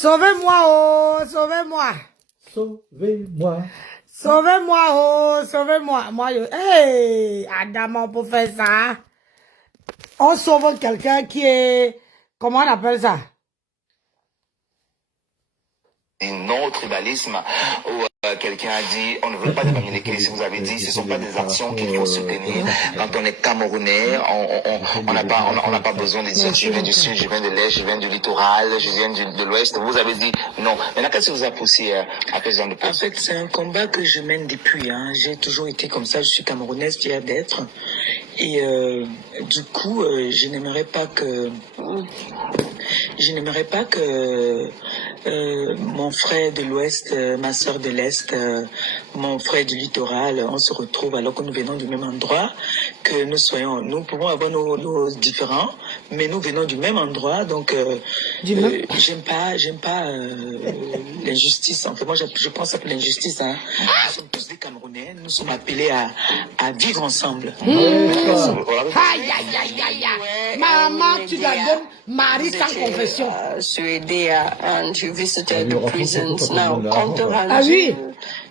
Sauvez-moi, oh, sauvez-moi. Sauvez-moi. Sauvez-moi, oh, sauvez-moi. Moi, hey, Adam, on peut faire ça. On sauve quelqu'un qui est, comment on appelle ça? Non-tribalisme, où quelqu'un a dit on ne veut pas de Bamileke. Si vous avez dit ce ne sont pas des actions qu'il faut soutenir. Quand on est Camerounais, on n'a pas besoin de dire je viens du sud, je viens de l'est, je viens du littoral, je viens de l'ouest. Vous avez dit non. Maintenant, qu'est-ce que vous a poussé à faire ce genre de poste? En fait, c'est un combat que je mène depuis. J'ai toujours été comme ça. Je suis camerounaise, fière d'être. Et du coup, je n'aimerais pas que mon frère de l'Ouest, ma sœur de l'Est, mon frère du littoral, on se retrouve alors que nous venons du même endroit, que nous pouvons avoir nos différents, mais nous venons du même endroit, donc j'aime pas l'injustice. En fait, moi, je pense à l'injustice. Nous sommes tous des Camerounais, nous sommes appelés à vivre ensemble. Aïe, aïe, aïe, aïe, aïe. Maman, tu dois donner mari sans confession. And you visited the prisons. Now, compte rendu, Ah oui.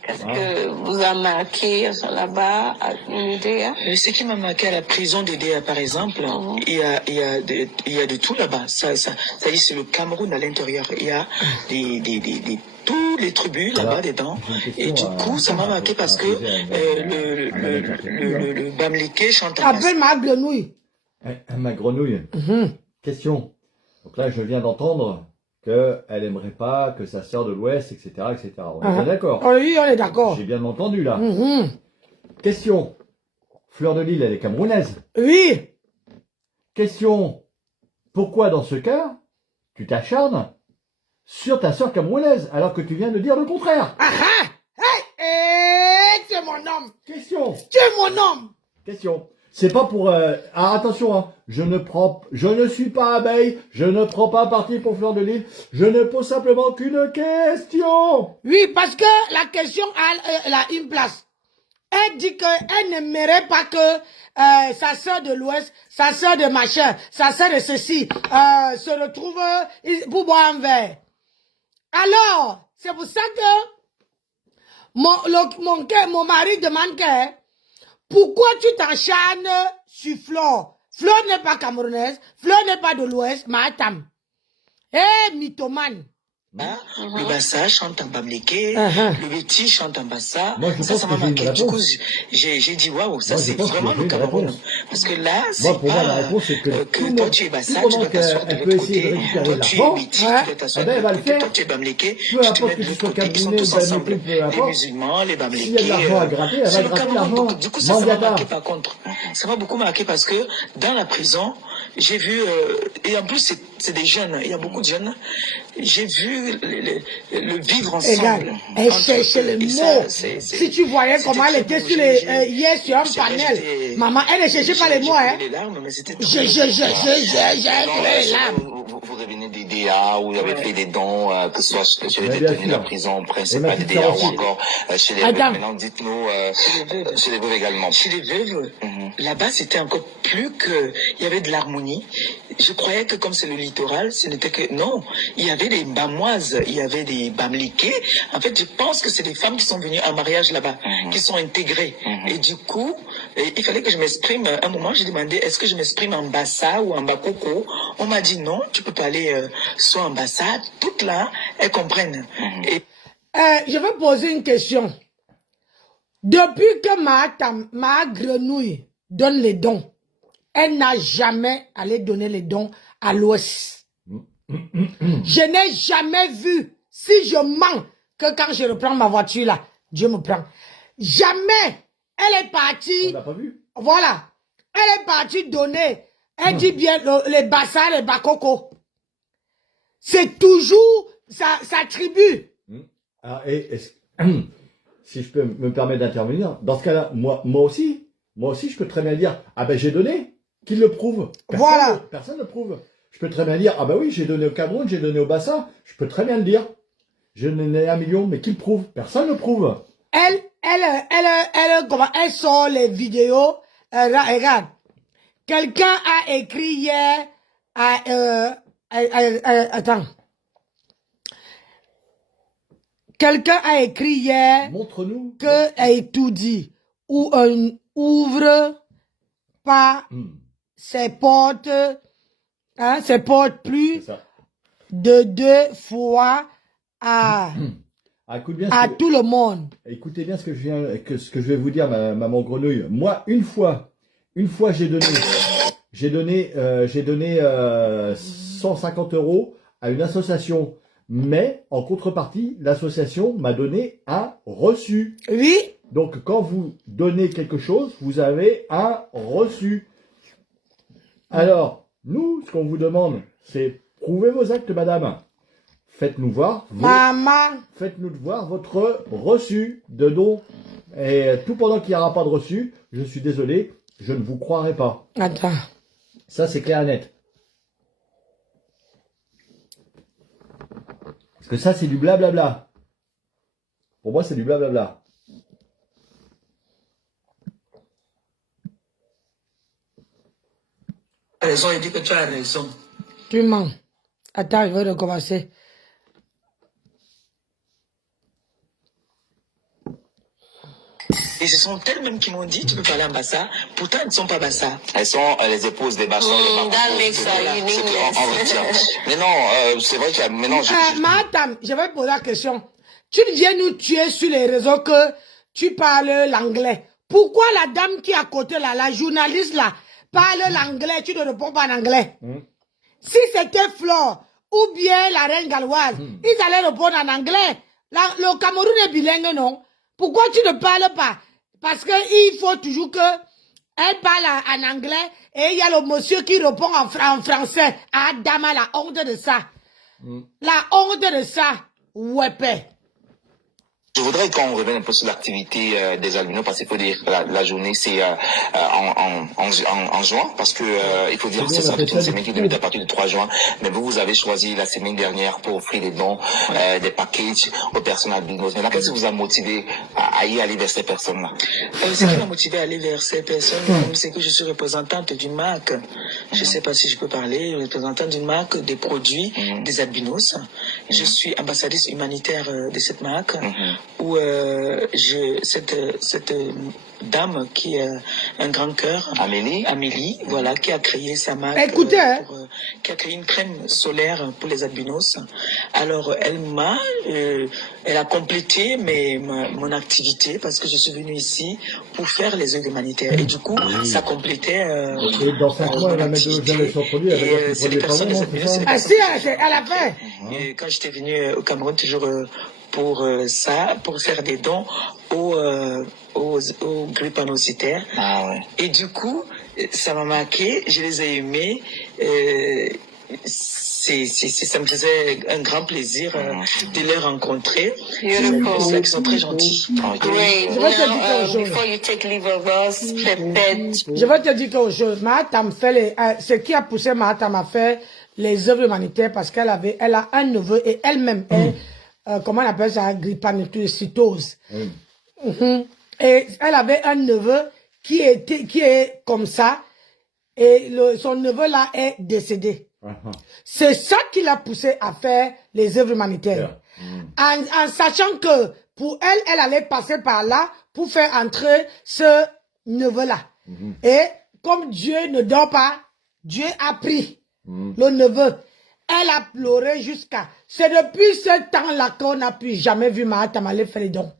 qu'est-ce que vous a marqué là-bas à Unidea? Ce qui m'a marqué à la prison d'Edea, par exemple, il y a de tout là-bas. C'est-à-dire c'est le Cameroun à l'intérieur. Il y a tous les tribus là-bas dedans. Et du coup, ça m'a marqué parce que le Bamileke chante en Appelle ma grenouille. Ma grenouille. Question. Donc là, je viens d'entendre qu'elle aimerait pas que sa sœur de l'Ouest, etc., etc. On est bien d'accord. Oui, on est d'accord. J'ai bien entendu, là. Question. Fleur de Lys, elle est camerounaise. Oui. Question. Pourquoi, dans ce cas, tu t'acharnes sur ta sœur camerounaise, alors que tu viens de dire le contraire? Ah ah. Hey, tu es mon homme. Question. Tu es mon homme. Question. C'est pas pour... Ah, attention, hein. Je ne suis pas abeille, je ne prends pas parti pour Fleur de Lys, je ne pose simplement qu'une question. Oui, parce que la question, elle a une place. Elle dit qu'elle n'aimerait pas que sa sœur de l'Ouest, sa sœur de machin, sa sœur de ceci, se retrouve pour boire un verre. Alors, c'est pour ça que mon mari demande que pourquoi tu t'acharnes sur Flore? Flore n'est pas camerounaise, Flore n'est pas de l'Ouest, Matam. Eh, mythomane. Le Bassa chante en Bamileke, le Beti chante en Bassa. Moi, je pense Ça que m'a j'ai une marqué. Du coup, réponse. j'ai dit waouh, ça Moi, je c'est pense que vraiment j'ai le une Cameroun. réponse. Parce que là, Moi, c'est pour moi, la pas réponse, c'est que tout le toi monde, tu es Bassa, tout tu dois pendant t'asseoir de qu'elle l'autre peut essayer de côté. récupérer Toi de tu es l'argent, Beti, tu dois t'asseoir eh ben, de elle va l'autre le côté. faire. Toi tu es Bamileke, Peu tu te importe mets que de tu l'autre sois côté. Ils sont camerounais, tous ensemble. bamileke, peu Les importe. musulmans, les S'il y a de l'argent à Bamileke. gratter, elle C'est va le gratter Cameroun. l'argent. Donc, du coup, ça m'a Mangata. marqué par contre. Ça m'a beaucoup marqué parce que dans la prison, j'ai vu, et en plus c'est des jeunes, il y a beaucoup de jeunes, j'ai vu le vivre ensemble. Elle cherchait les mots. Si tu voyais comment elle était sur hier sur un panel. Maman, elle ne cherchait pas les mots, hein. J'ai les larmes. Vous revenez des DA, où vous avez fait des dons, que ce soit chez les Mais bien détenus de la sûr. prison Et ma principale des petite sœur DA ou aussi. encore chez les veuves. Maintenant, dites-nous, chez les veuves également. Chez les veuves, là-bas, c'était encore plus que... Il y avait de l'harmonie. Je croyais que comme c'est le littoral, ce n'était que... Non, il y avait des bamoises, il y avait des bamileke. En fait, je pense que c'est des femmes qui sont venues en mariage là-bas, qui sont intégrées. Et du coup, il fallait que je m'exprime. À un moment, j'ai demandé, est-ce que je m'exprime en bassa ou en bakoko? On m'a dit non, tu peux parler soit en bassa. Toutes là, elles comprennent. Et... Je vais poser une question. Depuis que ma grenouille donne les dons, elle n'a jamais allé donner les dons à l'Ouest. Je n'ai jamais vu, si je mens, que quand je reprends ma voiture là, Dieu me prend. Jamais. Elle est partie. On l'a pas vu. Voilà. Elle est partie donner. Elle dit bien les bassins, les bakoko. C'est toujours sa tribu. Ah, si je peux me permettre d'intervenir, dans ce cas-là, moi aussi, je peux très bien dire, ah ben j'ai donné, qu'il le prouve. Personne ne le prouve. Je peux très bien dire, ah ben oui, j'ai donné au Cameroun, j'ai donné au Bassin, je peux très bien le dire. Je n'en ai 1 million, mais qui le prouve? Personne ne le prouve. Elle sort les vidéos, regarde. Quelqu'un a écrit hier, attends. Quelqu'un a écrit hier Montre-nous. que Eitoudi ou un ouvre pas ses portes plus de 2 fois à tout le monde. Écoutez bien ce que je vais vous dire, maman Grenouille. Moi, une fois j'ai donné 150 € à une association, mais en contrepartie, l'association m'a donné un reçu. Oui. Donc, quand vous donnez quelque chose, vous avez un reçu. Alors, nous, ce qu'on vous demande, c'est prouvez vos actes, madame. Faites-nous voir. Faites-nous voir votre reçu de don. Et tout pendant qu'il n'y aura pas de reçu, je suis désolé, je ne vous croirai pas. Attends. Ça, c'est clair et net. Parce que ça, c'est du blablabla. Pour moi, c'est du blablabla. Raison, il dit que tu as raison. Tu mens. Attends, je vais recommencer. Et ce sont elles-mêmes qui m'ont dit, tu peux parler en bassa. Pourtant, elles ne sont pas bassa. Elles sont les épouses des bassons. Mais non, c'est vrai qu'il y a... Mais non, madame, je vais poser la question. Tu viens nous tuer sur les réseaux que tu parles l'anglais. Pourquoi la dame qui est à côté là, la journaliste là, parle l'anglais, tu ne réponds pas en anglais? Si c'était Flore ou bien la reine galloise, ils allaient répondre en anglais. Le Cameroun est bilingue, non? Pourquoi tu ne parles pas? Parce qu'il faut toujours que elle parle en anglais et il y a le monsieur qui répond en français. Ah, dame, la honte de ça. La honte de ça. Ouais, paix. Je voudrais qu'on revienne un peu sur l'activité des albinos, parce qu'il faut dire que la journée c'est en juin, parce que il faut dire que c'est ça, toute une semaine qui débute à partir du 3 juin, mais vous avez choisi la semaine dernière pour offrir des dons, des packages aux personnes albinos. Mais qu'est-ce qui vous a motivé à y aller vers ces personnes-là? Ce qui m'a motivé à aller vers ces personnes, c'est que je suis représentante d'une marque. Je ne sais pas si je peux parler, représentante d'une marque des produits des albinos. Je suis ambassadrice humanitaire de cette marque. Où cette dame qui a un grand cœur, Amélie, voilà, qui a créé sa marque, écoutez, qui a créé une crème solaire pour les albinos. Alors elle a complété mon activité parce que je suis venue ici pour faire les œuvres humanitaires et du coup ça complétait. Et dans 5 mois elle va mettre jamais son produit. C'est des personnes des albinos. Ah si, elle a fait. Et quand j'étais venue au Cameroun, toujours pour faire des dons aux drépanocytaires. Ah ouais. Et du coup, ça m'a marqué, je les ai aimés. Ça me faisait un grand plaisir de les rencontrer. Ils sont très gentils. Je vais te dire quelque chose. Mahatam fait ce qui a poussé Mahatam à faire les œuvres humanitaires parce qu'elle a un neveu et elle-même est comment on appelle ça, drépanocytose. Et elle avait un neveu qui est comme ça et son neveu là est décédé. C'est ça qui l'a poussé à faire les œuvres humanitaires. En sachant que pour elle, elle allait passer par là pour faire entrer ce neveu là. Et comme Dieu ne dort pas, Dieu a pris le neveu. Elle a pleuré jusqu'à... C'est depuis ce temps-là qu'on n'a plus jamais vu Mahatam aller faire les dons.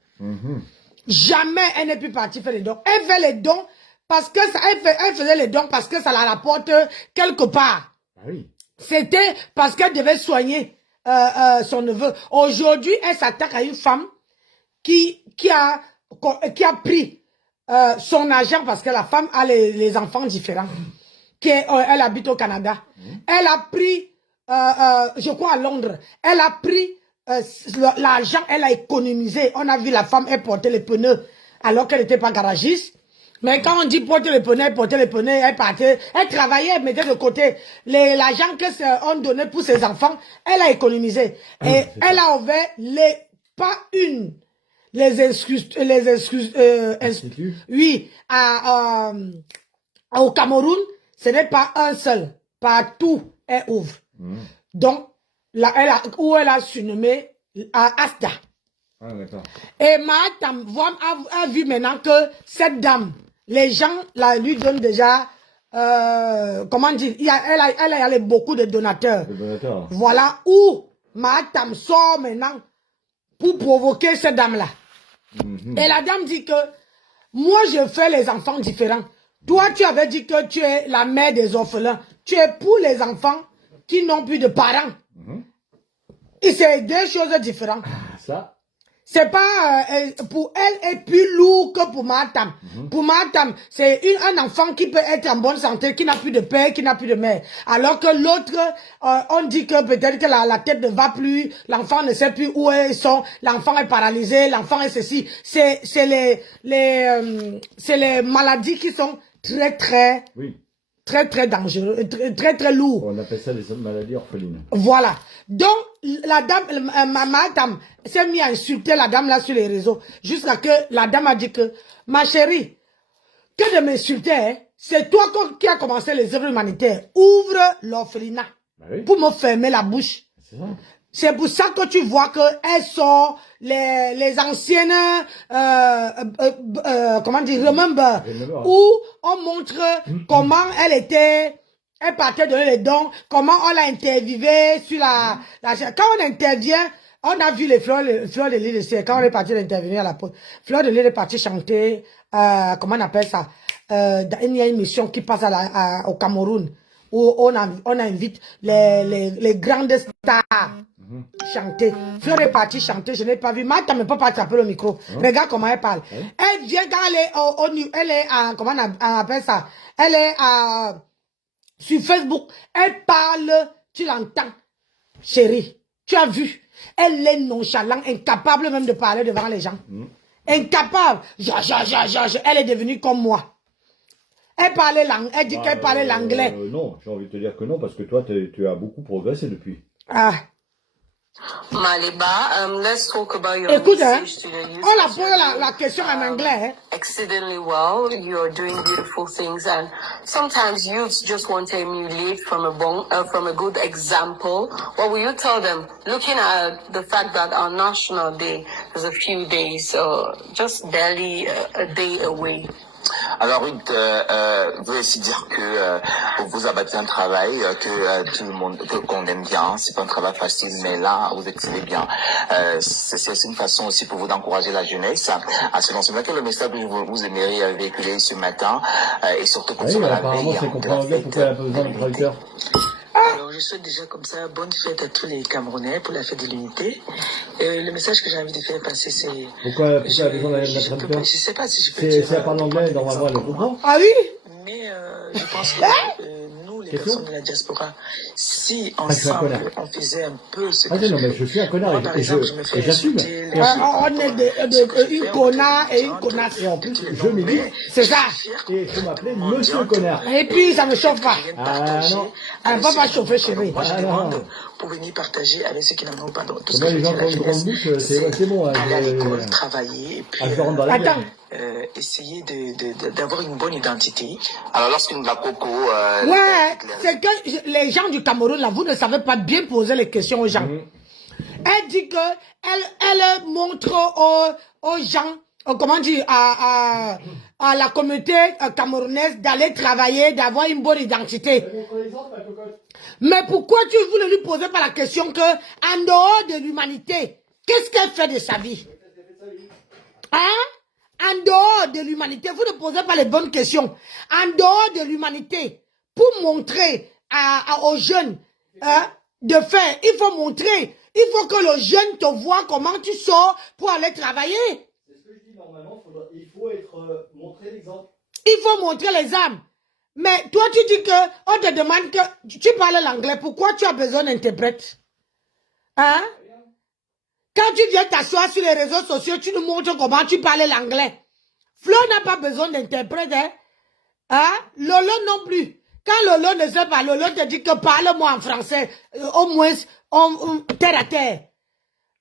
Jamais elle n'est plus partie faire les dons. Elle fait les dons parce que elle faisait les dons parce que ça la rapporte quelque part. C'était parce qu'elle devait soigner son neveu. Aujourd'hui, elle s'attaque à une femme qui a pris son argent parce que la femme a les enfants différents. Elle habite au Canada. Elle a pris... je crois à Londres, elle a pris l'argent, elle a économisé. On a vu la femme, elle portait les pneus alors qu'elle n'était pas garagiste. Mais quand on dit porter les pneus, elle partait, elle travaillait, elle mettait de côté l'argent qu'on donnait pour ses enfants, elle a économisé. Et elle a ouvert oui, au Cameroun, ce n'est pas un seul, partout elle ouvre. Donc, là, où elle a surnommé Asta. Ah, d'accord. Et Mahatam a vu maintenant que cette dame, les gens lui donnent déjà, comment dire, elle a beaucoup de donateurs. Voilà où Mahatam sort maintenant pour provoquer cette dame-là. Et la dame dit que, moi je fais les enfants différents. Toi tu avais dit que tu es la mère des orphelins. Tu es pour les enfants qui n'ont plus de parents. Et c'est deux choses différentes. Ça. C'est pas, pour elle, est plus lourd que pour Mahatam. Pour Mahatam, c'est un enfant qui peut être en bonne santé, qui n'a plus de père, qui n'a plus de mère. Alors que l'autre, on dit que peut-être que la tête ne va plus, l'enfant ne sait plus où ils sont, l'enfant est paralysé, l'enfant est ceci. C'est les maladies qui sont très dangereux, très lourd. On appelle ça les maladies orphelines. Voilà. Donc, la dame, ma dame, s'est mise à insulter la dame là sur les réseaux. Jusqu'à que la dame a dit que, ma chérie, que de m'insulter, hein, c'est toi qui as commencé les œuvres humanitaires. Ouvre l'orphelinat. Pour me fermer la bouche. C'est pour ça que tu vois que elles sont les anciennes, comment dire, remember, où on montre comment elle partait donner les dons, comment on l'a interviewé sur la quand on intervient, on a vu les fleurs de l'île de quand on est parti d'intervenir à la pause. Fleur de l'île est partie chanter, comment on appelle ça, il y a une mission qui passe au Cameroun, où on invite les grandes stars. Chanter. Fleur est partie chanter, je n'ai pas vu. Martha ne peut pas attraper le micro. Regarde comment elle parle. Elle vient quand elle est comment on appelle ça? Elle est sur Facebook. Elle parle, tu l'entends. Chérie, tu as vu. Elle est nonchalante, incapable même de parler devant les gens. Incapable. Elle est devenue comme moi. Elle dit qu'elle parlait l'anglais. Non, j'ai envie de te dire que non, parce que toi, tu as beaucoup progressé depuis. Ah. Maliba, let's talk about your Écoute, message to the youth. on a posé la question en anglais. Exceedingly well, you're doing beautiful things, and sometimes youths just want to emulate from a good example. What will you tell them? Looking at the fact that our national day is a few days, just barely a day away. Alors oui, je veux aussi dire que vous avez un travail que tout le monde qu'on aime bien. C'est pas un travail facile, mais là vous excellez bien. C'est une façon aussi pour vous d'encourager la jeunesse à se lancer. C'est le message que vous aimeriez véhiculer ce matin et surtout pour la apparemment c'est compréhensible pourquoi elle a pas besoin de traducteur. Alors, je souhaite déjà comme ça bonne fête à tous les Camerounais pour la fête de l'unité. Le message que j'ai envie de faire passer, c'est... Pourquoi elle a besoin d'un traducteur? Je sais pas si je peux dire... Si elle parle anglais, normalement, elle le comprend. Ah oui? Mais je pense que nous, les personnes de la diaspora, si ensemble, on faisait un peu ce que non, mais je suis un connard et j'assume. On est une connard et une connasse. Et en plus, je m'imite. C'est ça. Et il faut m'appeler Monsieur Connard. Et puis, ça ne me chauffe pas. Ah non. Elle ne va pas chauffer, chérie. Moi, je demande pour venir partager avec ceux qui n'en ont pas. Donc, tout ce que les gens qui ont une grande bouche, c'est bon. Aller à l'école, travailler, et puis attends. Essayer d'avoir une bonne identité. Alors, lorsqu'une la coco... ouais, c'est que les gens du Cameroun, là, vous ne savez pas bien poser les questions aux gens. Elle dit que elle montre aux gens, comment dire, à la communauté camerounaise d'aller travailler, d'avoir une bonne identité. Mais pourquoi tu voulais lui poser pas la question que, en dehors de l'humanité, qu'est-ce qu'elle fait de sa vie? Hein? En dehors de l'humanité, vous ne posez pas les bonnes questions. En dehors de l'humanité, pour montrer aux jeunes de faire, il faut montrer, il faut que le jeune te voit comment tu sors pour aller travailler. C'est ce que je dis normalement, il faut montrer l'exemple. Il faut montrer les âmes. Mais toi, tu dis que on te demande que tu parles l'anglais. Pourquoi tu as besoin d'interprète? Hein? Quand tu viens t'asseoir sur les réseaux sociaux, tu nous montres comment tu parles l'anglais. Flo n'a pas besoin d'interprète. Hein? Lolo non plus. Quand Lolo ne sait pas, Lolo te dit que parle-moi en français. Au moins, terre à terre.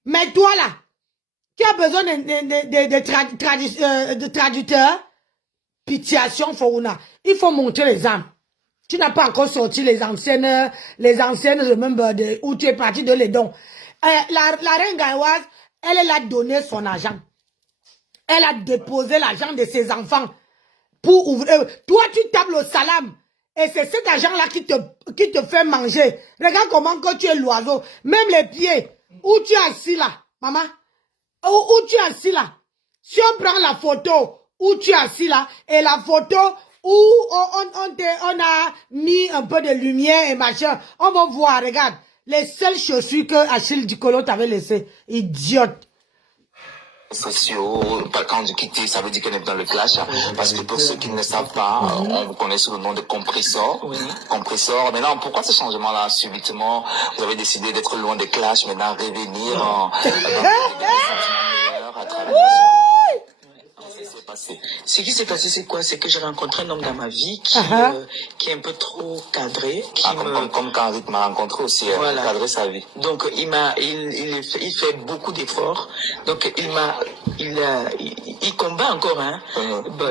Mais toi là, tu as besoin de traducteurs. Pitiation Founa. Il faut montrer les âmes. Tu n'as pas encore sorti les anciennes même où tu es parti de les dons. La reine Gaïwaz, elle a donné son argent. Elle a déposé l'argent de ses enfants pour ouvrir. Toi, tu tables au salam. Et c'est cet argent-là qui te fait manger. Regarde comment que tu es l'oiseau. Même les pieds. Où tu es assis là, maman? Où tu es assis là? Si on prend la photo où tu es assis là, et la photo où on a mis un peu de lumière et machin, on va voir, regarde, les seules chaussures que Achille Dicolo t'avait laissées. Idiote. Sociaux, quand vous quittez, ça veut dire qu'on est dans le clash, parce que pour ceux qui ne savent pas, on vous connaît sous le nom de compresseur. Compresseur. Maintenant, pourquoi ce changement-là, subitement, vous avez décidé d'être loin des clashs, maintenant revenir à travers ce qui s'est passé, c'est quoi? C'est que j'ai rencontré un homme dans ma vie qui est un peu trop cadré. Comme quand Rick m'a rencontré aussi, voilà. Cadré sa vie. Donc il fait beaucoup d'efforts. Donc il combat encore. Hein.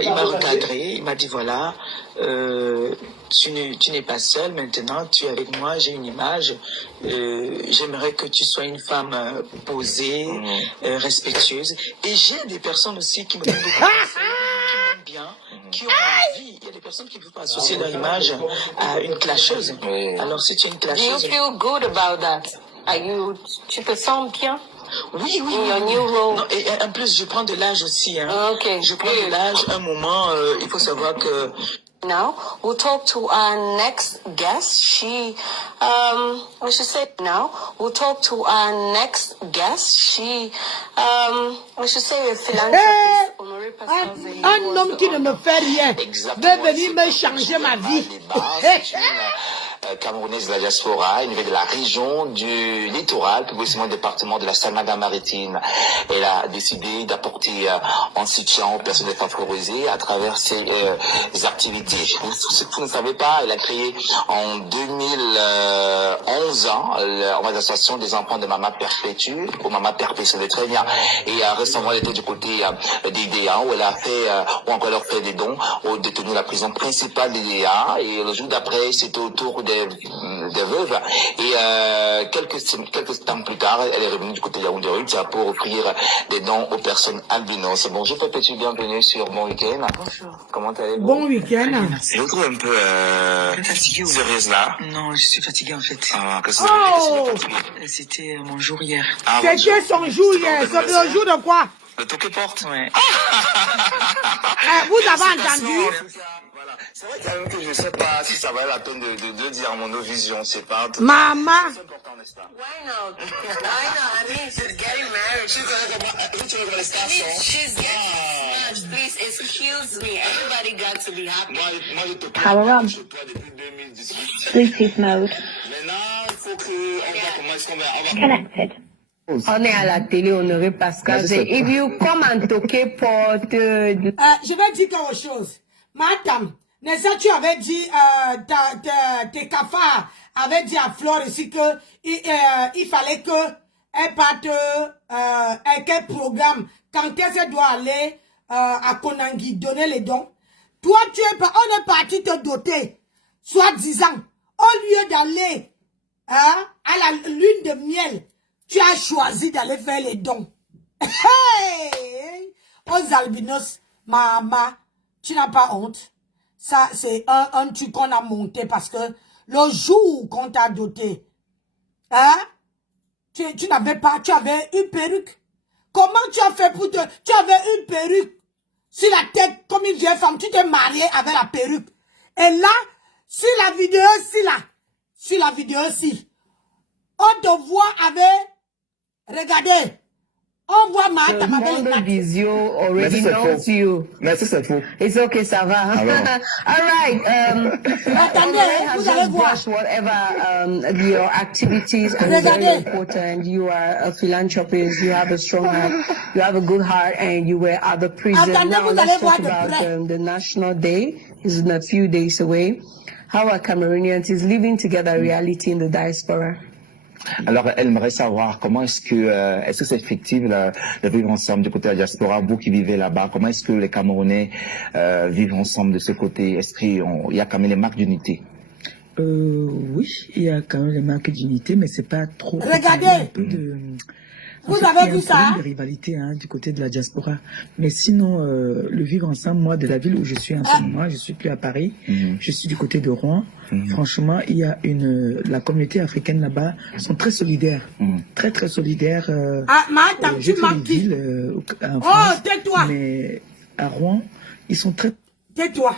Il m'a recadré. Il m'a dit voilà, tu n'es pas seule maintenant. Tu es avec moi. J'ai une image. J'aimerais que tu sois une femme posée, respectueuse. Et j'ai des personnes aussi qui me donnent beaucoup de bien, qui ont envie. Il y a des personnes qui ne peuvent pas associer leur image à une clasheuse. Alors si tu es une clasheuse... Do you feel good about that? Tu te sens bien? Oui. In your new role. Non, et en plus, je prends de l'âge aussi. Hein. Okay. Je prends de l'âge. Un moment, il faut savoir que... Now we'll talk to our next guest. She we should say a philanthropist. Un homme qui ne me fait rien veut venir me changer ma vie. Camerounaise de la diaspora, une de la région du littoral, plus précisément le département de la Salmaga-Maritime. Elle a décidé d'apporter un soutien aux personnes défavorisées à travers ses activités. Pour ceux qui ne savaient pas, elle a créé en 2011 l'association des enfants de Maman Perpétue, ou Maman Perpétue, c'est très bien. Et récemment, elle était du côté d'IDEA, où elle a fait, ou encore elle a fait des dons aux détenus de la prison principale d'IDEA. Et le jour d'après, c'était au tour des veuves. Et quelques temps plus tard, elle est revenue du côté de Yaoundé pour offrir des dons aux personnes albinos. Bonjour Perpétue, bienvenue sur Bon Week-end. Bonjour. Comment allez-vous? Bon week-end. Je vous trouve un peu fatiguée. Sérieuse là. Non, je suis fatiguée en fait. C'était mon jour hier. C'était son jour hier. C'est le jour de quoi? Le toque porte. Ouais. Vous avez entendu? Voilà. C'est vrai quand même que je ne sais pas si ça valait la peine de dire mon vision, c'est pas. Maman. C'est important, n'est-ce pas? Why not? I mean, she's getting married. She's getting married. Please excuse me. Everybody got to be happy. Power on. Bluetooth mode. Maintenant, il faut qu'on voit comment est-ce qu'on va. Connected. On est à la télé, Honoré Pascal. If you come and toquer porte. Je vais dire quelque chose. Madame, n'est-ce pas tu avais dit, tes cafards avaient dit à Flore ici que il fallait que elle parte quel programme, quand elle doit aller à Konangui donner les dons. Toi, on est parti te doter, soi-disant, au lieu d'aller à la lune de miel, tu as choisi d'aller faire les dons. Hey! Aux albinos, maman, tu n'as pas honte. Ça, c'est un truc qu'on a monté parce que le jour qu'on t'a doté, hein, tu n'avais pas, tu avais une perruque. Comment tu as fait pour te... Tu avais une perruque sur la tête comme une vieille femme. Tu t'es mariée avec la perruque. Et là, sur la vidéo-ci, on te voit avec... Regardez. On voit Martha avec les Visio already knows you. Merci, c'est faux. It's okay, ça va. All right. Attendez, vous allez voir. Whatever your activities are very important. You are a philanthropist. You have a strong heart. You have a good heart, and you were at the prison. Now let's talk about the National Day. Is in a few days away. How are Cameroonians is living together reality in the diaspora? Alors, elle aimerait savoir comment est-ce que c'est effectif de vivre ensemble du côté de la diaspora, vous qui vivez là-bas, comment est-ce que les Camerounais vivent ensemble de ce côté? Est-ce qu'il y a quand même les marques d'unité? Oui, il y a quand même les marques d'unité, mais c'est pas trop. Regardez. Vous avez vu ça? Il y a un problème de rivalité du côté de la diaspora. Mais sinon, le vivre ensemble, moi, de la ville où je suis en ce moment, je suis plus à Paris, je suis du côté de Rouen. Franchement, il y a la communauté africaine là-bas sont très solidaires. Très, très solidaires. Mais attends, tu manques qui? Tais-toi! Mais à Rouen, ils sont très... Tais-toi!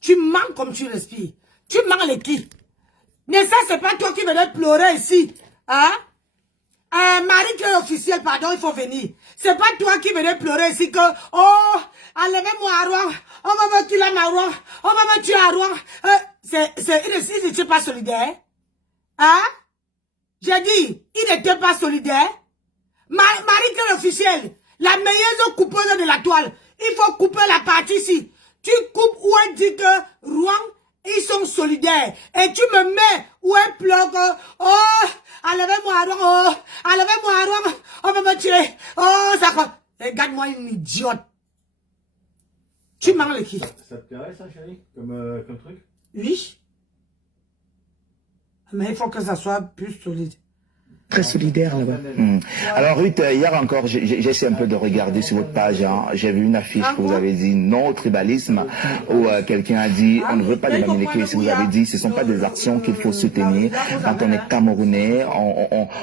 Tu manques comme tu respires. Tu manques les qui? Mais ça, c'est pas toi qui venais pleurer ici. Hein? Marie qui est officielle, pardon, il faut venir. C'est pas toi qui venais pleurer ici que, oh, enlevez-moi à Rouen, on va me tuer à Rouen, on va me tuer à Rouen. Il n'était pas solidaire. Hein? J'ai dit, il n'était pas solidaire. Marie qui est officielle, la meilleure coupeuse de la toile. Il faut couper la partie ici. Tu coupes où elle dit que Rouen, ils sont solidaires. Et tu me mets où elle pleure que, oh, enlevez-moi à Rouen, oh, enlevez-moi à Rouen, on va me tuer. Oh, ça quoi. Regarde-moi une idiote. Tu manges le qui? Ça te plairait ça, chérie, comme truc? Oui. Mais il faut que ça soit plus solide. Très solidaire là-bas. Alors Ruth, hier encore, j'ai essayé un peu de regarder sur votre page, j'ai vu une affiche que vous avez dit non au tribalisme, où quelqu'un a dit on ne veut pas de Bamileke. Vous avez dit ce ne sont pas des actions qu'il faut soutenir. Quand on est Camerounais,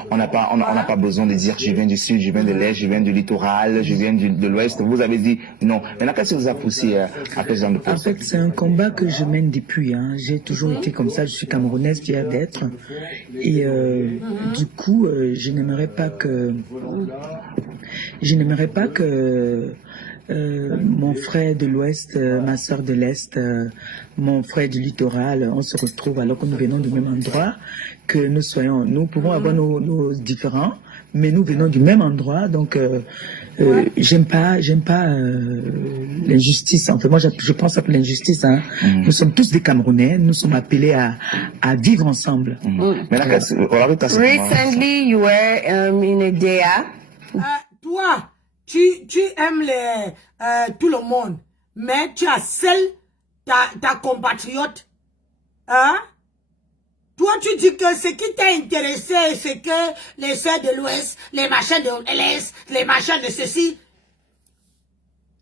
on n'a pas besoin de dire je viens du sud, je viens de l'est, je viens du littoral, je viens de l'ouest. Vous avez dit non. Maintenant, qu'est-ce qui vous a poussé à faire ce genre de poste? En fait, c'est un combat que je mène depuis. J'ai toujours été comme ça. Je suis camerounaise, fière d'être. Et du coup, je n'aimerais pas que mon frère de l'Ouest, ma soeur de l'Est, mon frère du littoral, on se retrouve alors que nous venons du même endroit, que nous pouvons avoir nos différends, mais nous venons du même endroit, donc j'aime pas l'injustice. En fait, moi, je pense à l'injustice. Nous sommes tous des Camerounais, nous sommes appelés à vivre ensemble. Recently, you were in a DEA. Toi, tu aimes tout le monde, mais tu as seul ta compatriote. Hein? Toi, tu dis que ce qui t'a intéressé, c'est que les soeurs de l'Ouest, les machins de l'Est, les machins de ceci.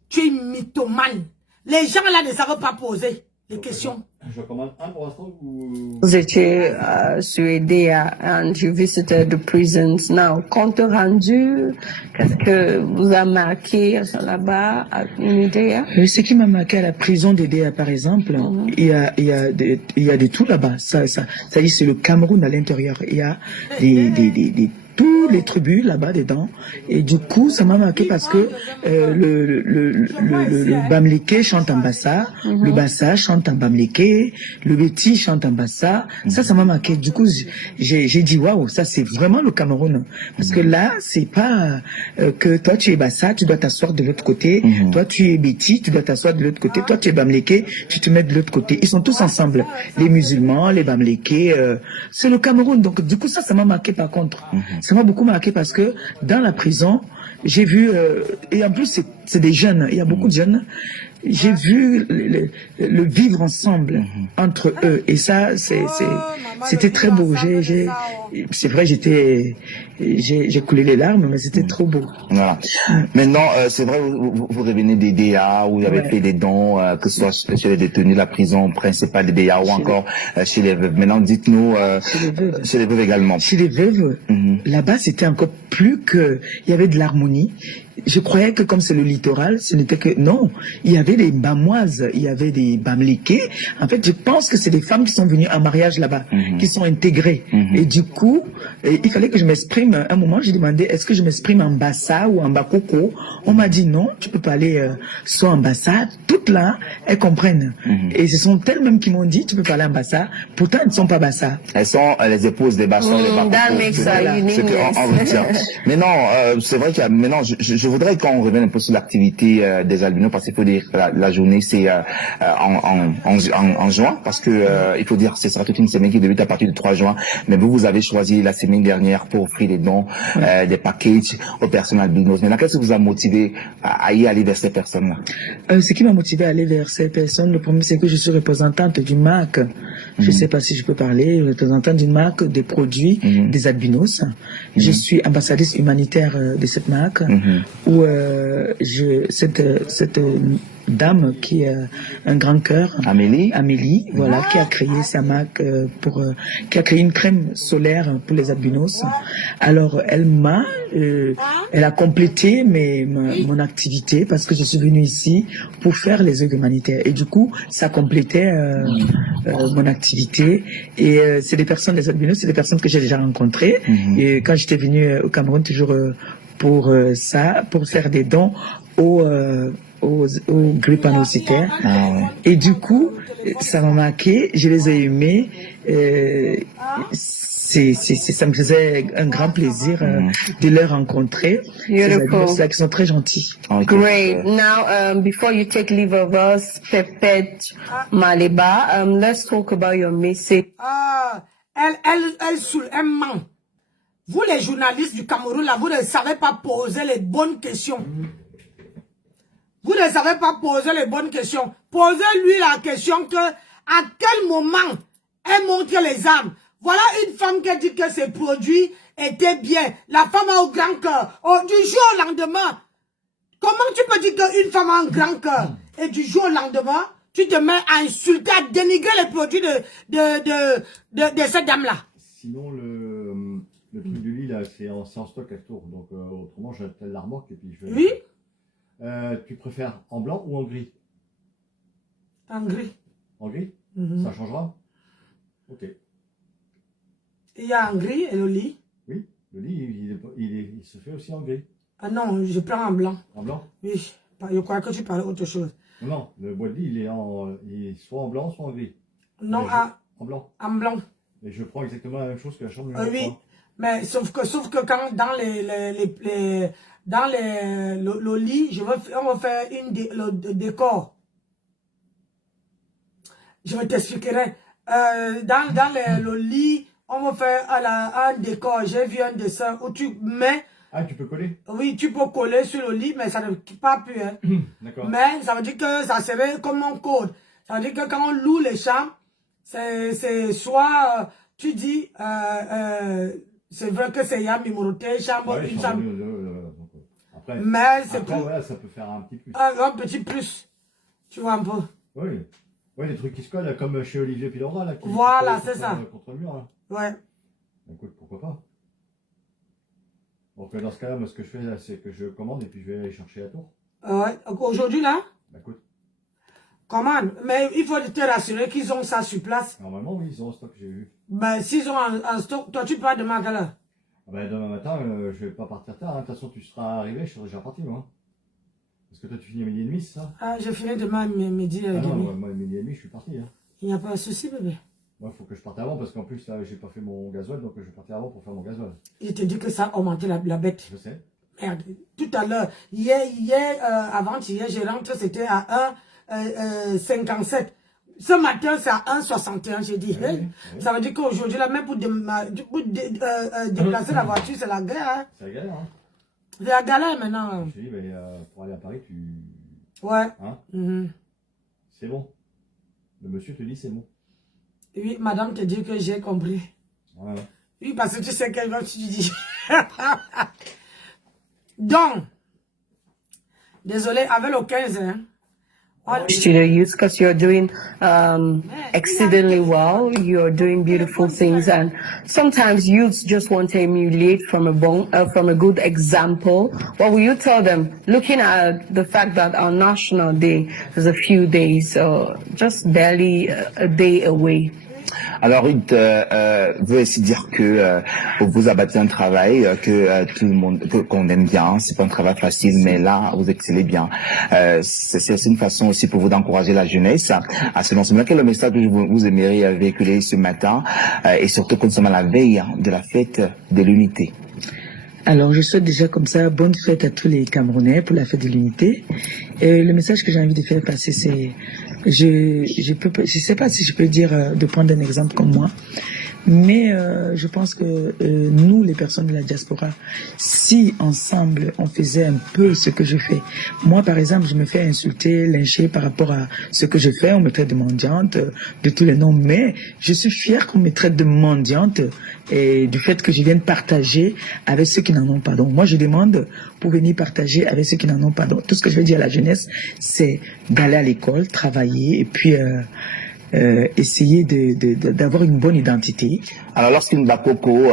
Tu es mythomane. Les gens là ne savent pas poser les questions. Je commande un pour l'instant. Vous étiez sur EDEA and you visited the prisons. Now, compte rendu, qu'est-ce que vous a marqué là-bas à EDEA? Ce qui m'a marqué à la prison d'EDEA, par exemple, il y a de tout là-bas. Ça y est, c'est le Cameroun à l'intérieur. Il y a tous les tribus là-bas dedans, et du coup ça m'a marqué parce que le Bamileke chante en Bassa, le Bassa chante en Bamileke, le Beti chante en Bassa. Ça m'a marqué. Du coup j'ai dit waouh, ça c'est vraiment le Cameroun, parce que là c'est pas que toi tu es Bassa, tu dois t'asseoir de l'autre côté, toi tu es Beti, tu dois t'asseoir de l'autre côté, toi tu es Bamileke, tu te mets de l'autre côté. Ils sont tous ensemble, les musulmans, les Bamileke, c'est le Cameroun. Donc du coup ça m'a marqué. Par contre ça m'a beaucoup marqué parce que dans la prison, j'ai vu, et en plus c'est des jeunes, il y a beaucoup de jeunes, j'ai vu le vivre ensemble entre eux, et ça c'était très beau. C'est vrai, j'ai coulé les larmes, mais c'était trop beau. Voilà. Maintenant, c'est vrai, vous revenez des DEA, où vous avez fait des dons, que ce soit chez les détenus de la prison principale des DEA ou encore chez les veuves. Maintenant, dites-nous, chez les veuves également. Chez les veuves, là-bas, c'était encore plus que, il y avait de l'harmonie. Je croyais que comme c'est le littoral, ce n'était que... Non, il y avait des bamoises, il y avait des Bamileke. En fait, je pense que c'est des femmes qui sont venues en mariage là-bas, qui sont intégrées. Et du coup, il fallait que je m'exprime. À un moment, j'ai demandé, est-ce que je m'exprime en Bassa ou en Bakoko? On m'a dit non, tu peux pas aller soit en Bassa. Toutes là, elles comprennent. Et ce sont elles-mêmes qui m'ont dit, tu peux pas aller en Bassa. Pourtant, elles ne sont pas Bassa. Elles sont les épouses des Bassa, des Bakoko. That makes on retient. Mais non, c'est vrai qu'il y a... Maintenant, je voudrais qu'on revienne un peu sur l'activité des albinos, parce qu'il faut dire que la journée c'est en juin, parce que il faut dire que ce sera toute une semaine qui débute à partir du 3 juin, mais vous avez choisi la semaine dernière pour offrir des dons, des packages aux personnes albinos. Maintenant, qu'est-ce qui vous a motivé à y aller vers ces personnes-là? Ce qui m'a motivé à aller vers ces personnes, le premier, c'est que je suis représentante du MAC. Je ne sais pas si je peux parler de temps en temps d'une marque de produits des albinos. Je suis ambassadrice humanitaire de cette marque où cette dame qui a un grand cœur, Amélie, voilà, qui a créé sa marque qui a créé une crème solaire pour les albinos. Alors elle a complété mon activité parce que je suis venue ici pour faire les œuvres humanitaires et du coup ça complétait mon activité et c'est des personnes, les albinos, c'est des personnes que j'ai déjà rencontrées et quand j'étais venue au Cameroun toujours pour faire des dons aux drépanocytaires. Et du coup, ça m'a marqué, je les ai aimés. Ça me faisait un grand plaisir de les rencontrer. Beautiful. Ils sont très gentils. Great. Now, before you take leave of us, Pepet Maleba, let's talk about your message. Elle ment. Vous, les journalistes du Cameroun, là, vous ne savez pas poser les bonnes questions. Vous ne savez pas poser les bonnes questions. Posez-lui la question que, à quel moment elle montre les armes. Voilà une femme qui dit que ses produits étaient bien. La femme a au grand cœur. Du jour au lendemain, comment tu peux dire qu'une femme a un grand cœur et du jour au lendemain, tu te mets à insulter, à dénigrer les produits de cette dame-là? Sinon, le truc du lit, là, c'est en stock à tour. Donc, autrement, j'appelle la remorque et puis je vais... Oui. Tu préfères en blanc ou en gris? En gris. En gris? Ça changera? Ok. Il y a en gris et le lit? Oui, le lit, il se fait aussi en gris. Ah non, je prends en blanc. En blanc? Oui, je crois que tu parlais autre chose. Non, le bois de lit, il est soit en blanc, soit en gris. Non, en blanc. En blanc. Et je prends exactement la même chose que la chambre numéro 3. Oui, mais sauf que quand dans le lit, on va faire le décor. Je vais t'expliquer. Dans le lit, on va faire un décor. J'ai vu un dessin où tu mets... Ah, tu peux coller? Oui, tu peux coller sur le lit, mais ça ne pas plus. Hein. D'accord. Mais ça veut dire que ça serait comme un code. Ça veut dire que quand on loue les chambres, c'est soit tu dis, c'est vrai que c'est numéroté, chambre, une chambre. Après, mais c'est pour... ouais, ça peut faire un petit plus. Un petit plus. Tu vois un peu. Oui. Oui, les trucs qui se collent, comme chez Olivier Pilora, là. Voilà, c'est ça. Contre le mur, là. Ouais. Écoute, pourquoi pas. Donc, dans ce cas-là, moi, ce que je fais, là, c'est que je commande et puis je vais aller chercher la tour. Ouais. Aujourd'hui, là? Bah, écoute. Commande. Mais il faut te rassurer qu'ils ont ça sur place. Normalement, oui, ils ont en stock, j'ai vu. Ben, s'ils ont en stock, toi, tu pars demain à quelle heure? Ben, demain matin, je vais pas partir tard. De toute façon, tu seras arrivé, je serai déjà parti, moi. Parce que toi, tu finis à 12h30, c'est ça? Ah, je finis demain à midi et demi. Non, moi, à 12h30, je suis parti. Hein. Il n'y a pas de souci, bébé. Moi, il faut que je parte avant, parce qu'en plus, là, j'ai pas fait mon gasoil, donc je vais partir avant pour faire mon gasoil. Il te dit que ça a augmenté la bête. Je sais. Merde. Tout à l'heure, avant-hier, j'ai rentré, c'était à 1,57. Ce matin, c'est à 1,61, j'ai dit. Oui. Ça veut dire qu'aujourd'hui, là, même pour déplacer la voiture, c'est la galère. Hein. C'est la galère, hein. C'est la galère maintenant. Je dis, pour aller à Paris, tu... Ouais. Hein C'est bon. Le monsieur te dit c'est bon. Oui, madame te dit que j'ai compris. Ouais. Oui, parce que tu sais qu'elle va te dire. Donc, désolé, avec le 15, hein. To the youth, because you're doing exceedingly well, you're doing beautiful things, and sometimes youths just want to emulate from a good example. What will you tell them, looking at the fact that our national day is a few days, just barely a day away? Alors, Ruth veut aussi dire que vous abattez un travail que tout le monde, qu'on aime bien. C'est pas un travail facile, mais là, vous excellez bien. C'est une façon aussi pour vous d'encourager la jeunesse à se lancer. Quel est le message que vous aimeriez véhiculer ce matin et surtout quand nous sommes à la veille de la fête de l'unité? Alors, je souhaite déjà comme ça bonne fête à tous les Camerounais pour la fête de l'unité. Et le message que j'ai envie de faire passer, c'est, je sais pas si je peux dire de prendre un exemple comme moi, Mais je pense que nous, les personnes de la diaspora, si ensemble on faisait un peu ce que je fais. Moi, par exemple, je me fais insulter, lyncher par rapport à ce que je fais. On me traite de mendiante, de tous les noms. Mais je suis fière qu'on me traite de mendiante et du fait que je vienne partager avec ceux qui n'en ont pas. Donc moi, je demande pour venir partager avec ceux qui n'en ont pas. Donc tout ce que je veux dire à la jeunesse, c'est d'aller à l'école, travailler et puis essayer d'avoir une bonne identité. Alors, lorsqu'une Bakoko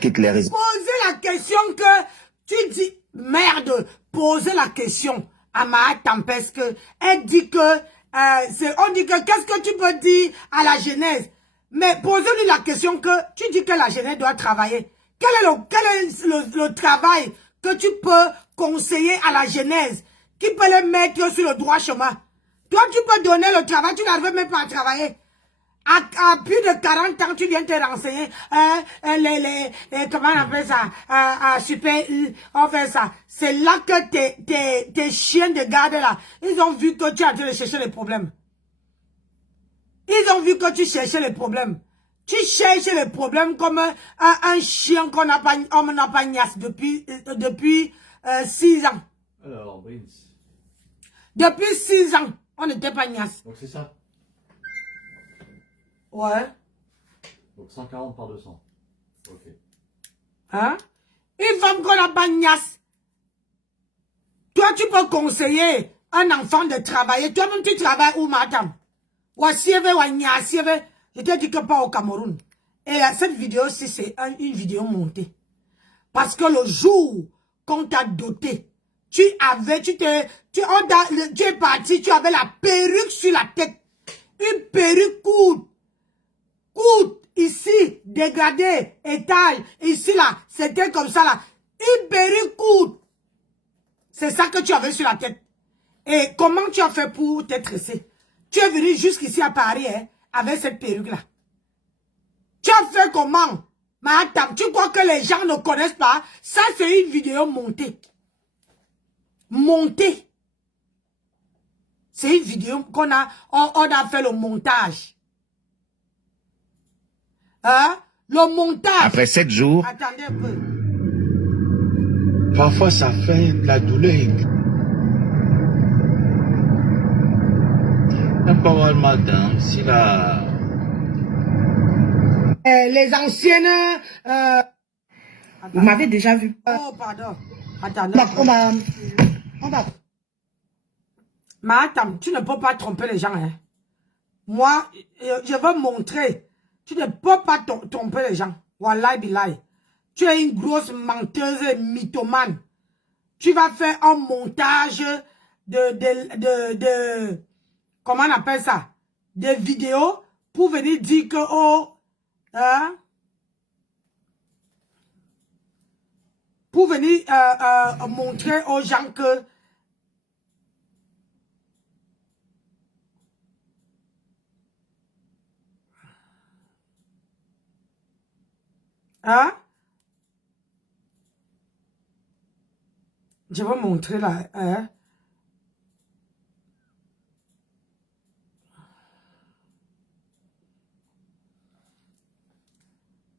quitte les réseaux... Posez la question que tu dis, merde, posez la question à Mahat Tempest que elle dit que, on dit que qu'est-ce que tu peux dire à la jeunesse? Mais posez-lui la question que tu dis que la jeunesse doit travailler. Quel est le travail que tu peux conseiller à la jeunesse qui peut les mettre sur le droit chemin? Toi, tu peux donner le travail, tu n'arrives même pas à travailler. À plus de 40 ans, tu viens te renseigner. Comment on appelle ça? Super U, on fait ça. C'est là que tes chiens de garde là, ils ont vu que tu es en train de chercher les problèmes. Ils ont vu que tu cherchais les problèmes. Tu cherches les problèmes comme un chien qu'on n'a pas niasse depuis 6 ans. Alors, Brice. Depuis 6 ans, on n'était pas niasse. Donc c'est ça. Ouais. Donc 140 par 200. Ok. Hein? Une femme qu'on n'a pas niasse. Toi, tu peux conseiller un enfant de travailler. Toi-même, tu travailles où, madame? Je te dis que pas au Cameroun. Et cette vidéo-ci, c'est une vidéo montée. Parce que le jour qu'on t'a doté, tu es parti, tu avais la perruque sur la tête. Une perruque courte, ici, dégradée, étage, ici là, c'était comme ça là. Une perruque courte. C'est ça que tu avais sur la tête. Et comment tu as fait pour te tresser? Tu es venu jusqu'ici à Paris, hein, avec cette perruque-là. Tu as fait comment? Madame, tu crois que les gens ne connaissent pas? Ça, c'est une vidéo montée. Montée. C'est une vidéo qu'on a, on a fait le montage. Hein? Le montage. Après 7 jours. Attendez un peu. Parfois, ça fait de la douleur. N'importe quel matin, si la... Les anciennes... Vous m'avez déjà vu. Oh, pardon. Attendez. On va... Mais attends, tu ne peux pas tromper les gens. Hein. Moi, je veux montrer. Tu ne peux pas tromper les gens. Wallahi billahi. Tu es une grosse menteuse mythomane. Tu vas faire un montage de comment on appelle ça? Des vidéos pour venir dire que, oh, hein? Pour venir montrer aux gens que hein? Je vais montrer là. Hein?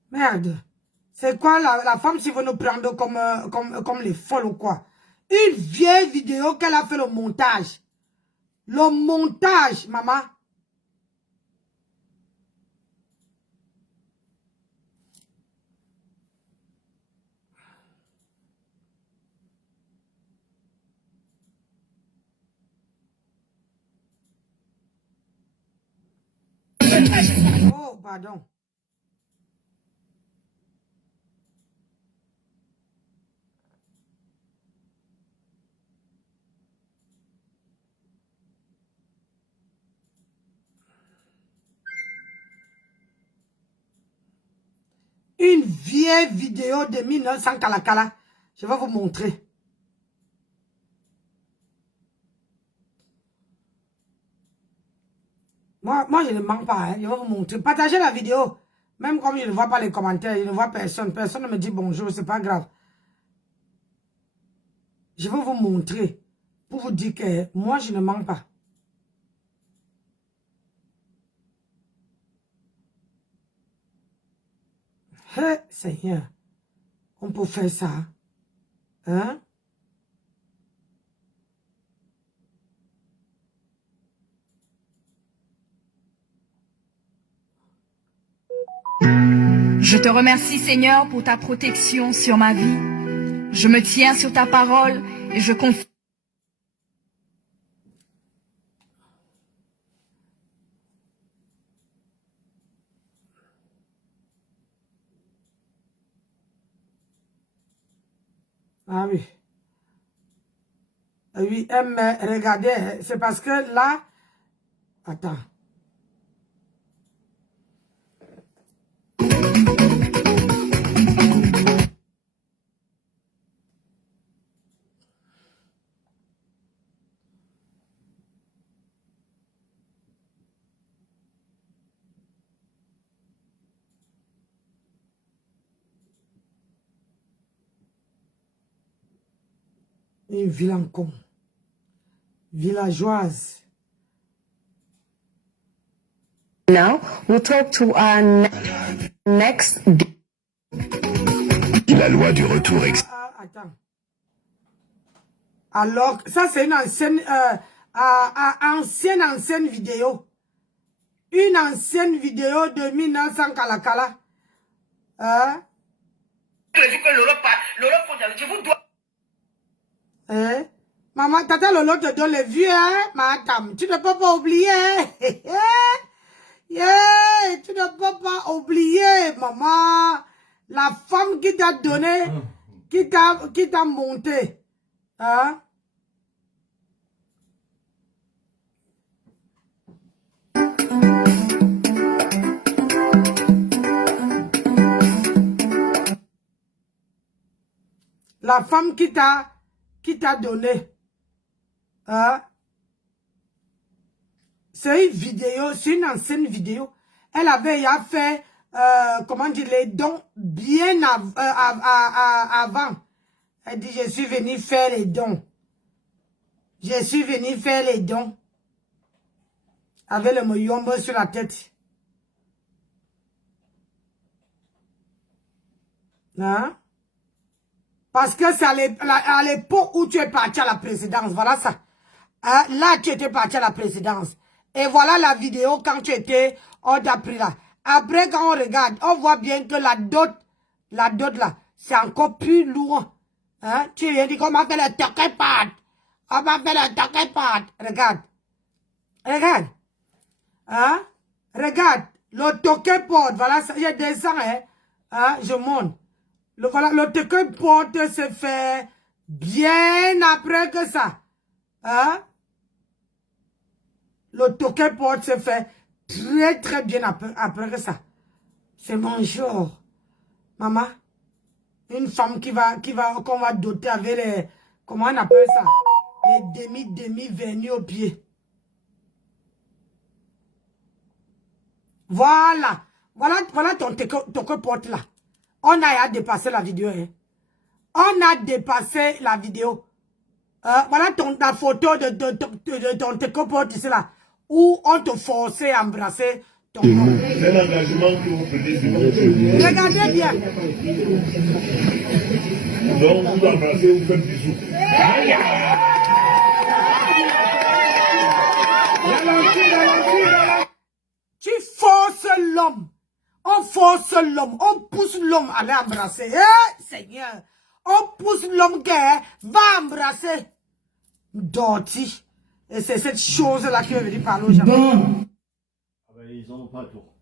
Merde. C'est quoi la femme si veut nous prendre comme les folles ou quoi? Une vieille vidéo qu'elle a fait le montage. Le montage, maman. Oh, pardon. Une vieille vidéo de 1900 Kalakala. Je vais vous montrer. Moi, je ne mens pas. Hein. Je vais vous montrer. Partagez la vidéo. Même comme je ne vois pas les commentaires, je ne vois personne. Personne ne me dit bonjour, c'est pas grave. Je vais vous montrer. Pour vous dire que moi, je ne mens pas. Hé, Seigneur, on peut faire ça. Hein? Je te remercie, Seigneur, pour ta protection sur ma vie. Je me tiens sur ta parole et je confie. Ah oui. Oui, mais regardez, c'est parce que là... Attends. Une vilain con. Villageoise. Now, we'll talk to our next... La loi du retour Attends. Alors, ça c'est une ancienne, ancienne vidéo. Une ancienne vidéo de 1900 Kalakala. Maman, tata Lolo te donne les vieux, hein, madame. Tu ne peux pas oublier. Yeah, tu ne peux pas oublier, maman. La femme qui t'a donné, qui t'a monté. Hein? La femme qui t'a donné. Hein? C'est une vidéo, c'est une ancienne vidéo. Elle avait fait, comment dire, les dons bien avant. Elle dit, je suis venue faire les dons. Je suis venue faire les dons. Avec le moyombo sur la tête. Hein? Parce que c'est à l'époque où tu es parti à la présidence. Voilà ça. Hein? Là, tu étais parti à la présidence. Et voilà la vidéo quand tu étais, on t'a pris là. Après, quand on regarde, on voit bien que la dot là, c'est encore plus lourd. Hein? Tu viens dire qu'on m'a fait le toquet-pat. On m'a fait le toquet-pat. Regarde. Regarde. Hein? Regarde. Le toquet-pot. Voilà, je descends, hein. Hein? Je monte. Voilà, le toquet-pot se fait bien après que ça. Hein? Le toquet-pot se fait très très bien après que ça. C'est mon jour. Maman. Une femme qu'on va doter avec les, comment on appelle ça? Les demi vernis au pied. Voilà. Voilà ton toquet-pot là. On a dépassé la vidéo, hein. On a dépassé la vidéo. Voilà ta photo de ton toquet-pot ici là. Où on te forçait à embrasser ton homme. C'est un engagement que vous prenez sur votre... Regardez bien. Donc vous embrassez, vous faites bisous. Tu forces l'homme. On force l'homme. On pousse l'homme à aller embrasser. Eh, Seigneur. On pousse l'homme qui va embrasser. Dorti. Et c'est cette chose-là qui est venue parler aux gens. Ah ben, ils n'en ont pas un tour.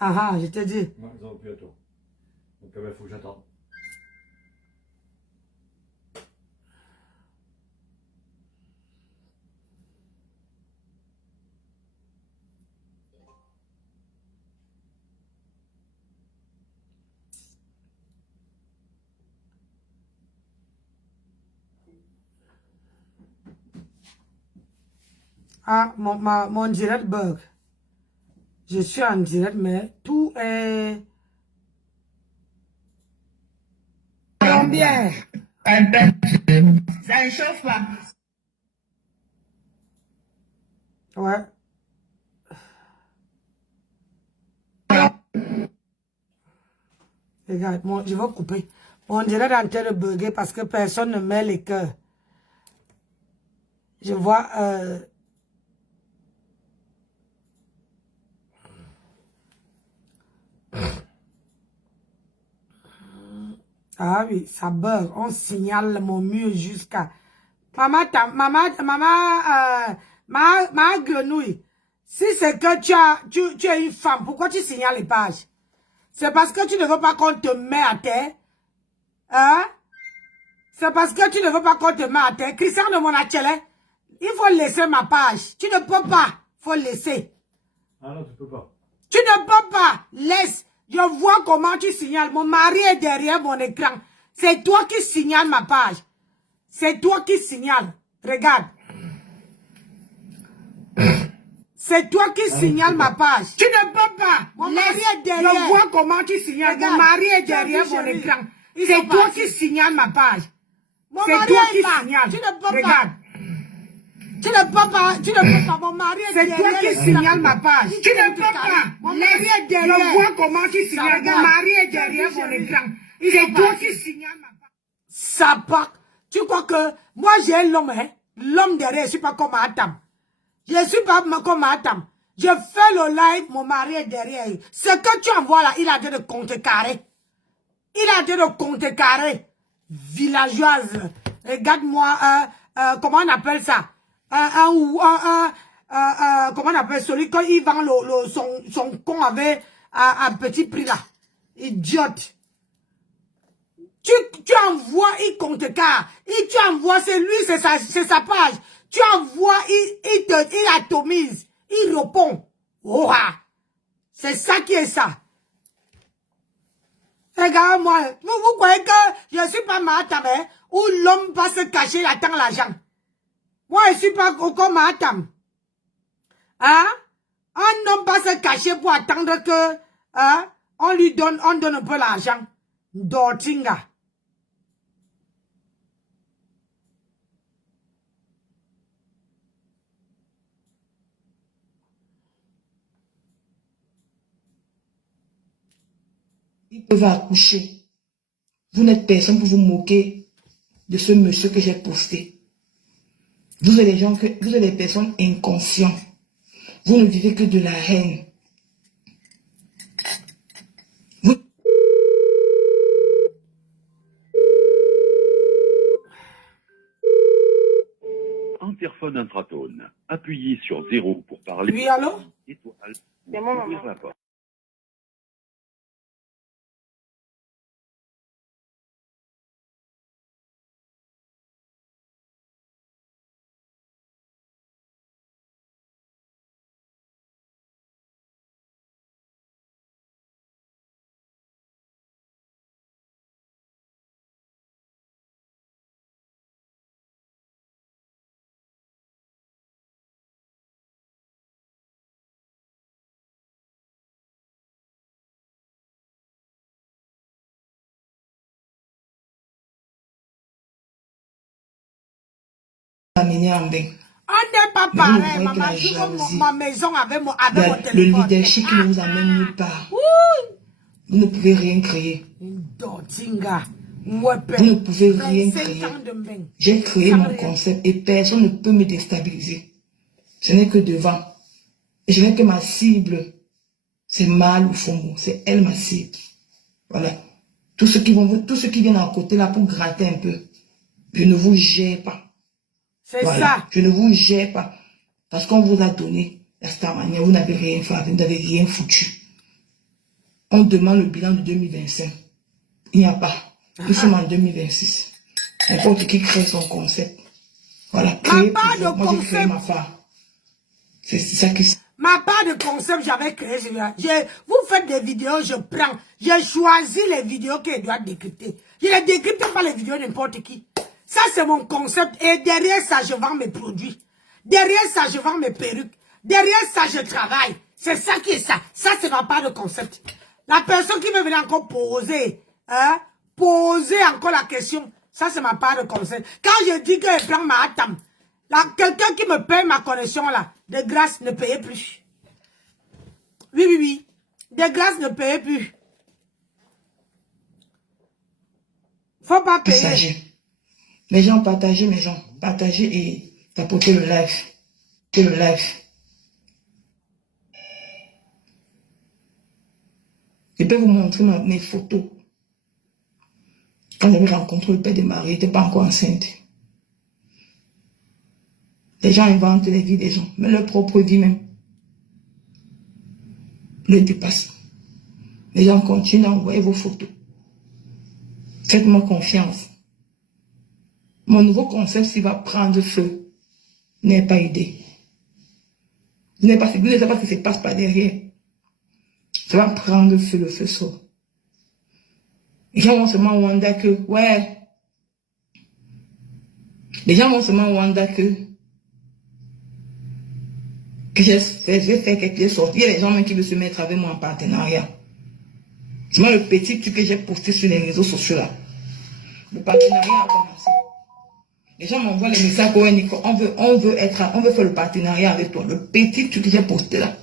Ah ah, je te dis. Non, ils n'en ont plus un tour. Donc il faut que j'attende. Ah, mon direct bug. Je suis en direct, mais tout est... Combien? Ça ne chauffe pas. Ouais. Regarde, moi, je vais couper. On dirait en train de bugger parce que personne ne met les cœurs. Je vois... Ah oui, ça bug. On signale mon mur jusqu'à... Ma grenouille. Si c'est que tu es une femme, pourquoi tu signales les pages? C'est parce que tu ne veux pas qu'on te mette à terre. Hein? C'est parce que tu ne veux pas qu'on te mette à terre. Christian de Monachele, il faut laisser ma page. Tu ne peux pas. Il faut laisser. Ah non, tu peux pas. Tu ne peux pas. Laisse. Je vois comment tu signales. Mon mari est derrière mon écran. C'est toi qui signales ma page. C'est toi qui signales. Regarde. C'est toi qui signales ma page. Tu ne peux pas. Mon mari est derrière. Je vois comment tu signales. Regarde. Mon mari est derrière mon écran. C'est toi qui signales ma page. C'est toi qui signales. Tu ne peux pas. Regarde. Tu ne peux pas. Tu ne peux pas. Mon mari est derrière. C'est toi qui signales ma page. Tu ne peux pas. Mon mari est derrière. Je vois comment tu signales. Mon mari est derrière mon écran. C'est toi qui signales ma page. Ça part. Tu crois que moi j'ai l'homme, hein? L'homme derrière, je ne suis pas comme Atam. Je ne suis pas comme Atam. Je fais le live, mon mari est derrière. Ce que tu envoies là, il a dit de compter carré. Il a dit de compter carré. Villageoise. Regarde-moi, comment on appelle ça? Comment on appelle celui quand il vend son con avec un petit prix là. Idiote. Tu envoies, il compte car. Tu envoies, c'est lui, c'est sa page. Tu envoies, il atomise. Il répond. Oh, c'est ça qui est ça. Regarde-moi. Vous croyez que je ne suis pas Mahatam, hein? Où l'homme va se cacher, il attend l'argent. Moi, je ne suis pas comme Mahatam. Hein? Un homme va se cacher pour attendre que, hein? On donne un peu l'argent. Dortinga. Ils peuvent accoucher. Vous n'êtes personne pour vous moquer de ce monsieur que j'ai posté. Vous êtes des gens vous êtes des personnes inconscientes. Vous ne vivez que de la haine. Interphone intratone. Appuyez sur 0 pour parler. Oui, allô? Étoile. C'est moi, maman. La porte. Amené en bain. On n'est pas pareil, maman. Ma maison avec mon téléphone. Le leadership qui ne vous amène nulle part. Vous ne pouvez rien créer. Vous ne pouvez rien créer. J'ai créé mon concept et personne ne peut me déstabiliser. Ce n'est que devant. Et je n'ai que ma cible. C'est mal ou faux. C'est elle ma cible. Voilà. Tous ceux qui viennent à côté là pour gratter un peu. Je ne vous gère pas. C'est voilà. ça. Je ne vous gère pas. Parce qu'on vous a donné la star manière. Vous n'avez rien fait. Vous n'avez rien foutu. On demande le bilan de 2025. Il n'y a pas. Nous sommes en 2026. N'importe qui crée son concept. Voilà. Créer, ma part de moi, concept. j'ai créé ma part. C'est ça qui... Ma part de concept, j'avais créé. Vous faites des vidéos, je prends. J'ai choisi les vidéos que je dois décrypter. Je ne décrypte pas les vidéos n'importe qui. Ça, c'est mon concept. Et derrière ça, je vends mes produits. Derrière ça, je vends mes perruques. Derrière ça, je travaille. C'est ça qui est ça. Ça, c'est ma part de concept. La personne qui veut venir encore poser, hein, poser encore la question, ça, c'est ma part de concept. Quand je dis que je prends ma Atam, quelqu'un qui me paye ma connexion, là, de grâce, ne payez plus. Oui. De grâce, ne payez plus. Faut pas payer. Partager. Les gens, partagez et tapoter le live. Le live. Je peux vous montrer mes photos. Quand j'avais rencontré le père de Marie, il n'était pas encore enceinte. Les gens inventent les vies des gens, mais leur propre vie même le dépasse. Les gens continuent à envoyer vos photos. Faites-moi confiance. Mon nouveau concept, s'il va prendre feu, n'ayez pas idée. Vous ne savez pas ce qui se passe par derrière. Ça va prendre feu, le feu sort. Les gens vont seulement wonder que, ouais. Les gens vont seulement wonder que j'ai fait quelque chose. Il y a des gens même qui veulent se mettre avec moi en partenariat. C'est moi le petit truc que j'ai posté sur les réseaux sociaux là. Le partenariat a commencé. Les gens m'envoient les messages, on veut faire le partenariat avec toi. Le petit truc que j'ai posté là.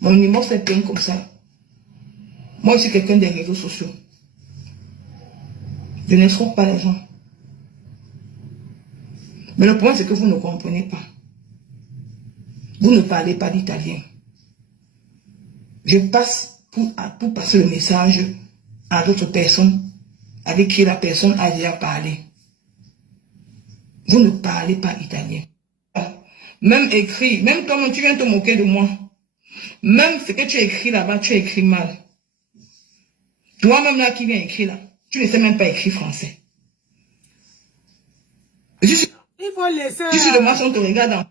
Mon numéro c'est plein comme ça. Moi je suis quelqu'un des réseaux sociaux. Je n'escroque pas les gens. Mais le problème c'est que vous ne comprenez pas. Vous ne parlez pas d'italien. Je passe pour passer le message à d'autres personnes avec qui la personne a déjà parlé. Vous ne parlez pas italien. Même écrit, même toi, tu viens te moquer de moi. Même ce que tu écris là-bas, tu écris mal. Toi-même là qui viens écrire là, tu ne sais même pas écrire français. Il faut laisser... Tu suis de moi, on te regarde en...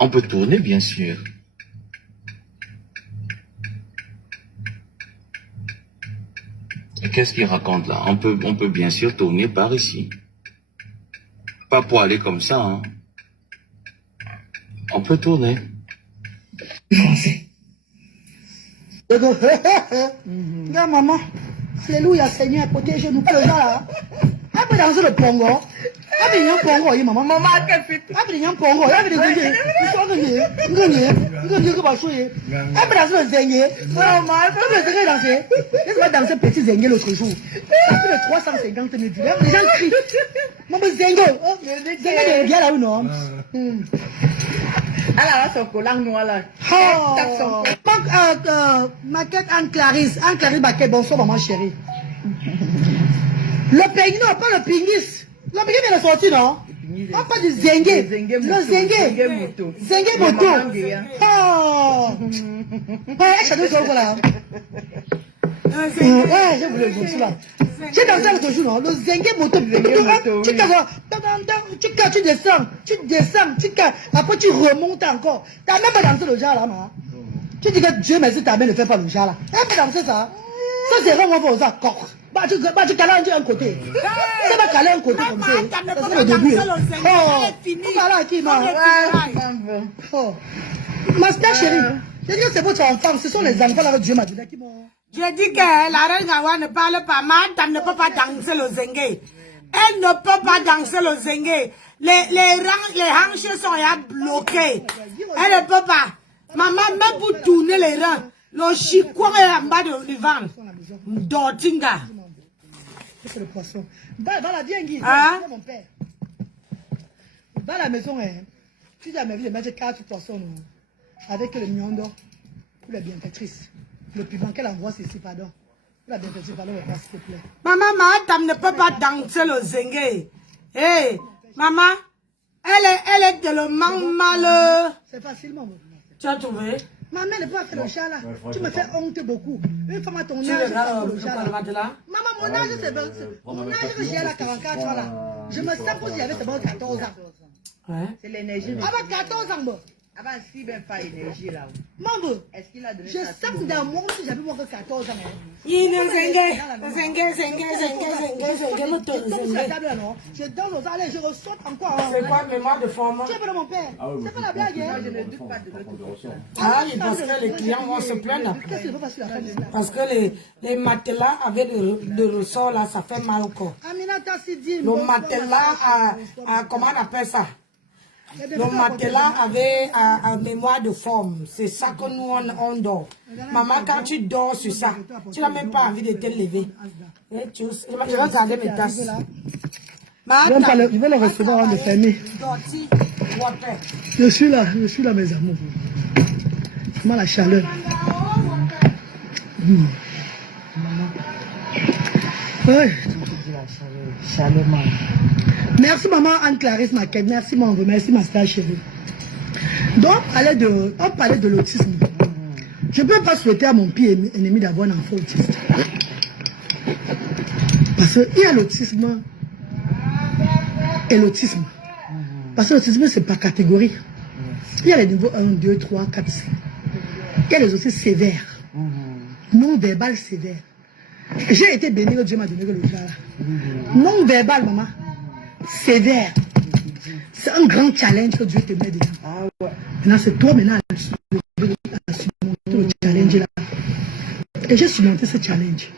On peut tourner, bien sûr. Et qu'est-ce qu'il raconte là? On peut bien sûr tourner par ici. Pas pour aller comme ça, hein. On peut tourner. Français. Regarde maman. Alléluia Seigneur, protège-nous pas le gens là. Après dans le Congo. Après il y a un Congo, maman. Maman, après il y a un Congo. Après il y a un après dans le Zengé. Maman, après le danser. Laisse-moi danser petit Zengé l'autre jour. Après le 350 000 vues. Les gens crient. Maman Zengé. Zengé est bien là ou non? Alors là, son collant noir là. Maquette Anne-Clarisse. Anne-Clarisse Baquet, bonsoir maman chérie. Le pingui, non, pas le pingis. Le pingui vient de sortir, non? On parle du Zengé. Le Zengé. Zengé moto. Oh! Ouais, je sais pas là. Ouais, j'ai voulu le bonsoir là. J'ai dansé l'autre jour, non? Le Zengé moto. Tu descends, après tu remontes encore. Tu n'as même pas dansé le genre là, non? Tu dis que Dieu merci, ta mère ne fait pas le genre là. Tu n'as pas dansé ça. Ça c'est vraiment pour ça. Tu cales un côté. Ça va caler un côté comme ça. C'est le début. Oh, voilà qui m'a. Oh, ma star chérie. Je dis que c'est votre enfant. Ce sont les enfants là que Dieu m'a donné qui m'ont. Je dis que la reine Gawa ne parle pas. Madame ne peut pas danser le Zengé. Elle ne peut pas danser le Zengé. Les hanches sont bloquées. Elle ne peut pas. Maman, même pour tourner les reins, le chicoin est en bas du ventre. Dortinga. C'est le poisson. Va la bien, Guy. C'est mon père. Va à la maison, hein. Tu dis à ma vie de mettre 4 poissons avec le mignon d'or pour la bienfaitrice. Le piment qu'elle envoie, c'est ici, pardon. Pour la bienfaitrice, pardon, s'il te plaît. Maman, madame ne peut pas danser le Zengé. Hé, maman, elle est tellement mal. C'est facilement. Tu as trouvé? Ma mère ne peut pas faire le chat là. Tu me fais honte beaucoup. Une femme à ton âge, tu le chat là. Maman, mon âge, c'est mon âge que j'ai là, 44 ans là. Je me sens comme si j'avais seulement 14 ans. C'est l'énergie. Avec 14 ans, bon. Avant, s'il n'y avait pas d'énergie là. Maman, est-ce qu'il a donné je sens dans mon si j'avais moins que 14 ans. Il est je danse aux allées, je ressors encore. C'est quoi mémoire de format? Tu es pas mon père. C'est pas la blague. Moi, je ne doute pas de l'autre. Ah oui, parce que les clients vont se plaindre. Parce que les matelas avec le ressort là, ça fait mal au corps. Le matelas, comment on appelle ça? Le matelas avait un mémoire de forme. C'est ça que nous, on dort. Maman, quand tu dors sur ça, tu n'as même pas envie de te lever. Je vais garder mes tasses. Je vais le recevoir avant de fermer. Je suis là, mes amours. Comment la chaleur. Ouais. Merci maman Anne-Clarisse Maquette, merci mon neveu, merci ma star chérie. Donc, on parlait de l'autisme. Je ne peux pas souhaiter à mon pire ennemi d'avoir un enfant autiste. Parce qu'il y a l'autisme et l'autisme. Parce que l'autisme, c'est par catégorie. Il y a les niveaux 1, 2, 3, 4, 5. Il y a les autistes sévères. Non-verbal sévères. J'ai été béni que Dieu m'a donné le cas. Non-verbal, maman. Sévère. C'est un grand challenge que Dieu te met dedans. Maintenant, c'est toi maintenant à surmonter le challenge là. Et j'ai surmonté ce challenge.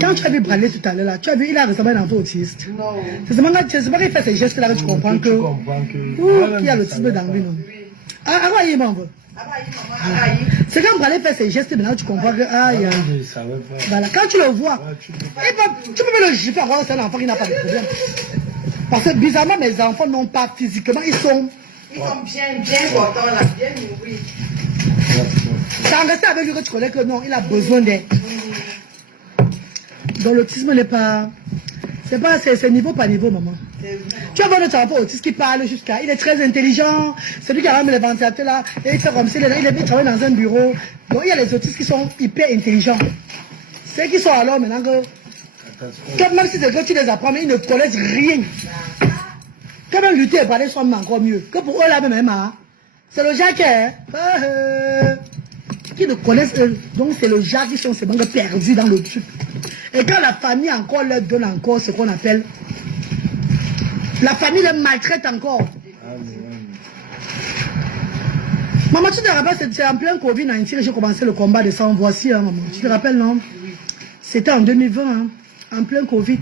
Quand tu as vu Bradley tout à l'heure là, tu as vu, il a récemment un enfant autiste. C'est seulement qu'il fait ces gestes là que tu comprends que. Qu'il y a l'autisme dans lui, non. Ah, oui, maman. C'est quand Bradley fait ses gestes maintenant, tu comprends que. Voilà, quand tu le vois, tu peux même le gifler, c'est un enfant qui n'a pas de problème. Parce que bizarrement, mes enfants n'ont pas physiquement, ils sont bien portants là, bien nourris. C'est en restant avec lui que tu connais que non, il a besoin d'aide. Donc l'autisme n'est pas. C'est niveau par niveau, maman. Tu as vu notre enfant autiste qui parle jusqu'à. Il est très intelligent. C'est lui qui a mis les ventilateurs là. Et il fait comme s'il travaille dans un bureau. Donc il y a les autistes qui sont hyper intelligents. Ceux qui sont alors maintenant que même si c'est que tu les apprends, mais ils ne connaissent rien. Quand même lutter et parler soit encore mieux. Que pour eux là même, hein. C'est le Jacques qui ne connaissent. Donc c'est le Jacques qui sont ces banques perdus dans le truc. Et quand la famille encore leur donne encore ce qu'on appelle. La famille les maltraite encore. Maman, tu te rappelles, c'est en plein Covid-19 que j'ai commencé le combat de sang. Voici, hein, maman. Tu te rappelles, non? C'était en 2020, hein, en plein Covid.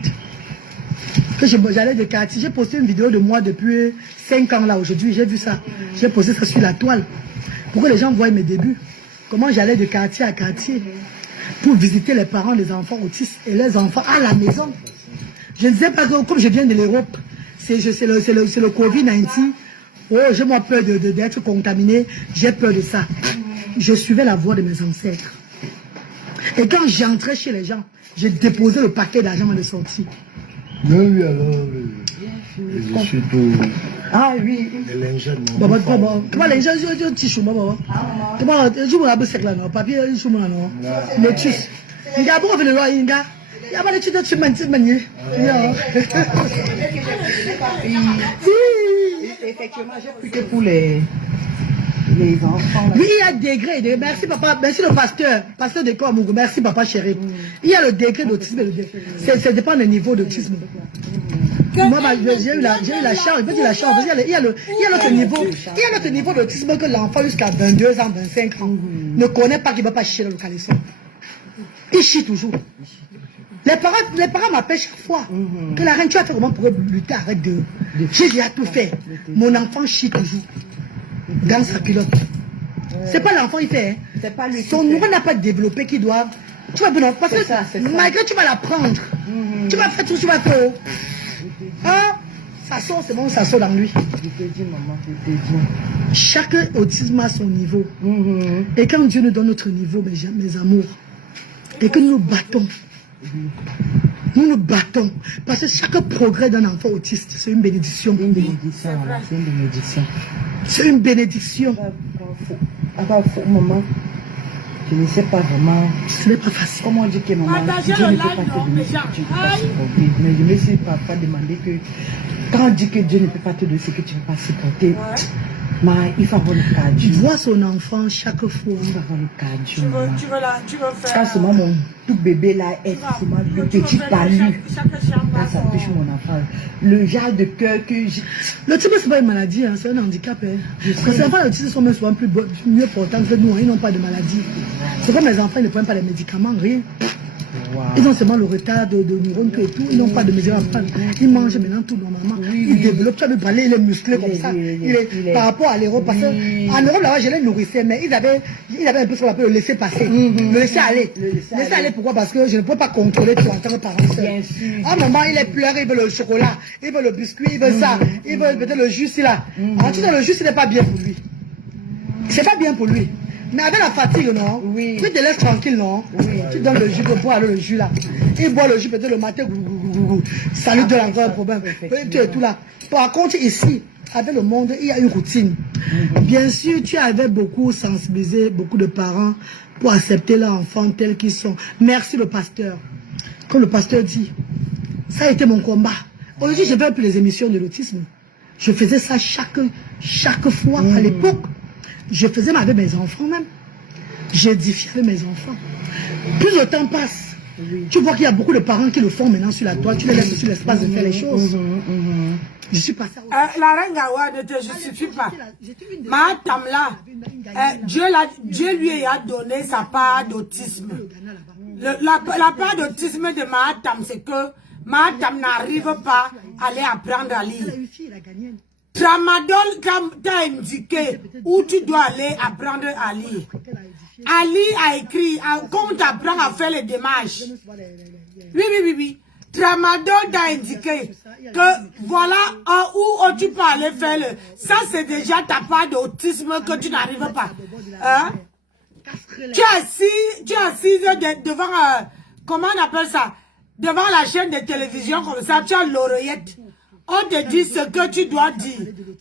Que j'allais de quartier. J'ai posté une vidéo de moi depuis 5 ans là aujourd'hui. J'ai vu ça. J'ai posté ça sur la toile. Pour que les gens voient mes débuts. Comment j'allais de quartier à quartier. Pour visiter les parents des enfants autistes et les enfants à la maison. Je ne disais pas que comme je viens de l'Europe, c'est le Covid-19. Oh, j'ai moi peur d'être contaminé. J'ai peur de ça. Je suivais la voie de mes ancêtres. Et quand j'entrais chez les gens, j'ai déposé le paquet d'argent avant de sortir. Oui, alors, je suis tout. Ah oui. Les lingettes, non. Comment les gens, je dis chou, maman. Comment, je me rappelle là, non. Papier, chou, non. Lotus. Il y a beaucoup de lois, il y a. Il y a pas de choses de manier. Effectivement, j'ai pris que pour les enfants. Oui, il y a degré. Merci papa, merci le pasteur de Komougou, merci papa chéri. Il y a le degré d'autisme. Ça dépend du niveau d'autisme. Moi, j'ai eu la chance, il y a l'autre niveau d'autisme que l'enfant jusqu'à 22 ans, 25 ans ne connaît pas qu'il ne va pas chier dans le caleçon. Il chie toujours. Les parents m'appellent chaque fois. Que la reine, tu as fait comment pour lutter, arrête de. J'ai déjà tout fait. Mon enfant chie toujours. Dans sa culotte. C'est pas l'enfant, il fait. C'est pas lui. Son neurone n'a pas développé qu'il doit. Tu vas bien. Parce que malgré tu vas l'apprendre. Tu vas faire tout, tu vas faire. Ah, ça sort, c'est bon, ça sort dans lui. Je te dis, maman, je te dis. Chaque autisme a son niveau. Et quand Dieu nous donne notre niveau, mes amours, et que nous nous battons. Nous nous battons. Parce que chaque progrès d'un enfant autiste, c'est une bénédiction. C'est une bénédiction, voilà. C'est une bénédiction. C'est une bénédiction. Maman, je ne sais pas vraiment. Ce n'est pas facile. Comment on dit que maman, Dieu ne peut pas te donner ce que tu ne peux pas supporter. Mais je me suis parfois demandé que quand on dit que Dieu ne peut pas te donner ce que tu ne peux pas supporter, il faut avoir le cadre. Tu vois son enfant chaque fois. Il faut avoir le cadre. Tu veux faire. Quand seulement mon tout bébé là est seulement le petit palu. Là, ça touche mon enfant. Le genre de cœur que j'ai. L'autisme, c'est pas une maladie, hein, c'est un handicap. Hein. Parce que les enfants autistes sont même souvent mieux portants que nous, hein, ils n'ont pas de maladie. C'est comme les enfants, ils ne prennent pas les médicaments, rien. Ils ont seulement le retard de neurones et tout. Ils n'ont pas de mesures à prendre. Ils mangent maintenant tout normalement. Ils développent. Tu as vu parler, il est musclé comme ça. Par rapport à l'Europe. Parce qu'en Europe, là-bas, je les nourrissais, mais ils avaient un peu ce qu'on appelle le laisser passer. Le laisser aller. Laisser aller, pourquoi? Parce que je ne peux pas contrôler tout en tant que parent seul. À un moment, il est pleuré, il veut le chocolat, il veut le biscuit, il veut ça, il veut peut-être le jus, là. Ensuite, le jus, ce n'est pas bien pour lui. C'est pas bien pour lui. Mais avec la fatigue, non? Oui. Tu te laisses tranquille, non? Oui. Tu donnes le jus pour boire le jus là. Il boit le jus peut-être le matin. Ça lui donne encore un problème. Tu es tout là. Par contre, ici, avec le monde, il y a une routine. Bien sûr, tu avais beaucoup sensibilisé beaucoup de parents pour accepter leurs enfants tels qu'ils sont. Merci le pasteur. Comme le pasteur dit, ça a été mon combat. Aujourd'hui, je fais plus les émissions de l'autisme. Je faisais ça chaque fois à l'époque. Je faisais avec mes enfants même. J'édifiais avec mes enfants. Plus le temps passe, tu vois qu'il y a beaucoup de parents qui le font maintenant sur la toile. Tu les laisses sur l'espace de faire les choses. Je suis passée la reine Gawa ne te justifie pas. Ma Tamla, Dieu lui a donné sa part d'autisme. La part d'autisme de Mahatam, c'est que Mahatam n'arrive pas à aller apprendre à lire. Tramadol t'a indiqué où tu dois aller apprendre à lire. Ali a écrit, quand on t'apprend à faire les démarches. Oui. Tramadol t'a indiqué que voilà où tu peux aller faire le... Ça, c'est déjà ta part d'autisme que tu n'arrives pas. Hein? Tu es assise devant, comment on appelle ça? Devant la chaîne de télévision comme ça, tu as l'oreillette. On te dit ce que tu dois dire,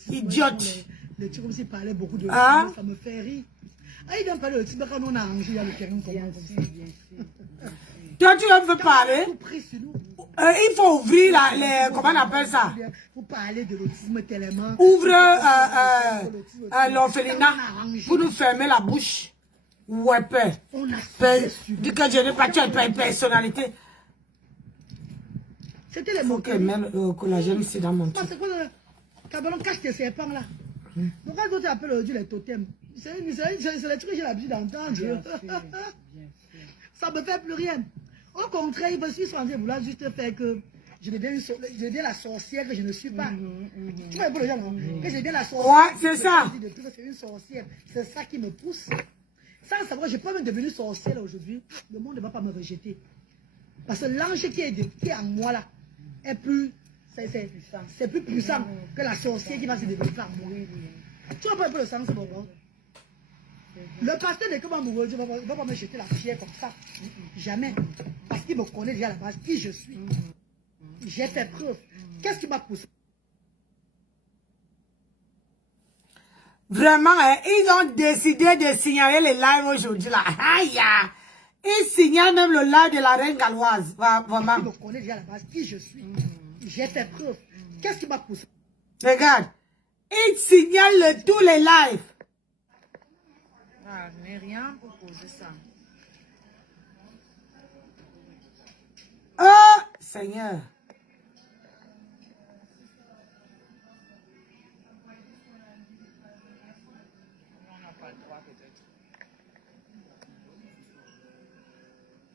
idiote. Les trucs comme s'ils parlaient beaucoup de ça me fait rire. Ils donnent parler de ça quand on a arrangé, il y a le terrain comme ça. Toi, tu veux parler? Il faut ouvrir comment on appelle ça? Pour parler de l'autisme tellement. Ouvre l'orphelinat pour nous fermer la bouche. Ouais, père. Dis que je n'ai pas tué une personnalité. C'était les mots que même le collagène ici dans mon truc. C'est quoi le cabalon cache tes serpents là? Pourquoi toi tu appelles aujourd'hui les totems? C'est les trucs que j'ai l'habitude d'entendre. Ça me fait plus rien. Au contraire, il me suis censé vouloir juste faire que je deviens la sorcière que je ne suis pas. Tu vois un peu le genre, non? Que je deviens la sorcière. Ouais, c'est ça. C'est une sorcière. C'est ça qui me pousse. Sans savoir, je peux même devenir sorcière aujourd'hui. Le monde ne va pas me rejeter. Parce que l'ange qui est en moi là, est plus, c'est plus puissant que la sorcière qui va se développer en moi. Tu vois pas un peu le sens, bon, bon? Le pasteur n'est comme amoureux, il ne va pas me jeter la pierre comme ça. Jamais. Parce qu'il me connaît déjà à la base, qui je suis. J'ai fait preuve. Qu'est-ce qui m'a poussé? Vraiment, hein, ils ont décidé de signaler les lives aujourd'hui là. Aïe! Ils signalent même le live de la reine galloise. Vraiment. Il me connaît déjà à la base, qui je suis. J'ai fait preuve. Qu'est-ce qui m'a poussé? Regarde. Ils signalent tous les lives. Ah, mais rien pour poser ça. Oh, Seigneur. On n'a pas le droit peut-être.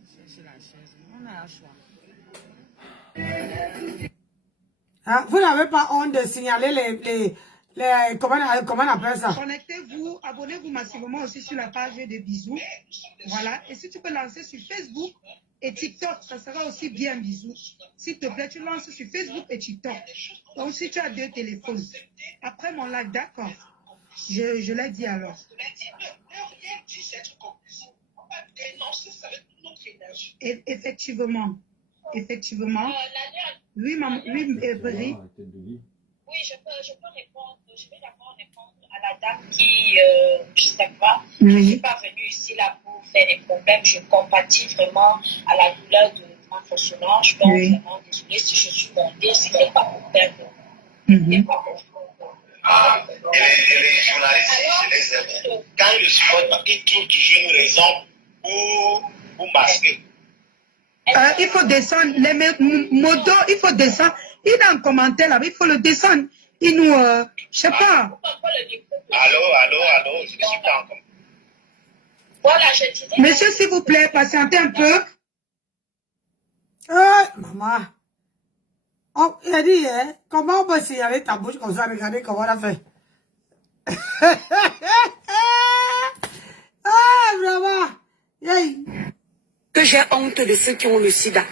Chercher la chaise. On a un choix. Ah, vous n'avez pas honte de signaler les comment on appelle ça? Connectez-vous, abonnez-vous massivement aussi sur la page de Bisous. Voilà. Et si tu peux lancer sur Facebook et TikTok, ça sera aussi bien Bisous. S'il te plaît, tu lances sur Facebook et TikTok. Donc, si tu as 2 téléphones, après mon live, d'accord. Je l'ai dit alors. Effectivement. Effectivement. Oui, maman. Oui, Brie. Oui, je peux répondre. Je vais d'abord répondre à la dame qui, je sais pas, je ne suis pas venue ici là pour faire des problèmes. Je compatis vraiment à la douleur de ma fonctionnaire. Donc, vraiment désolée si je suis montée, ce n'est pas pour perdre. Et les journalistes, je les aime. Quand ils supportent, ils trouvent toujours une raison pour masquer. Il faut descendre. Les motos, il faut descendre. Il est en commentaire là, il faut le descendre. Il nous, je sais pas. Allô, je ne suis pas en commentaire. Voilà, je disais. Monsieur, s'il vous plaît, patientez un peu. Maman. Oh, il a dit, hein, comment on peut signaler ta bouche comme ça? Regardez comment on a fait. Ah, vraiment. Yay. Que j'ai honte de ceux qui ont le sida.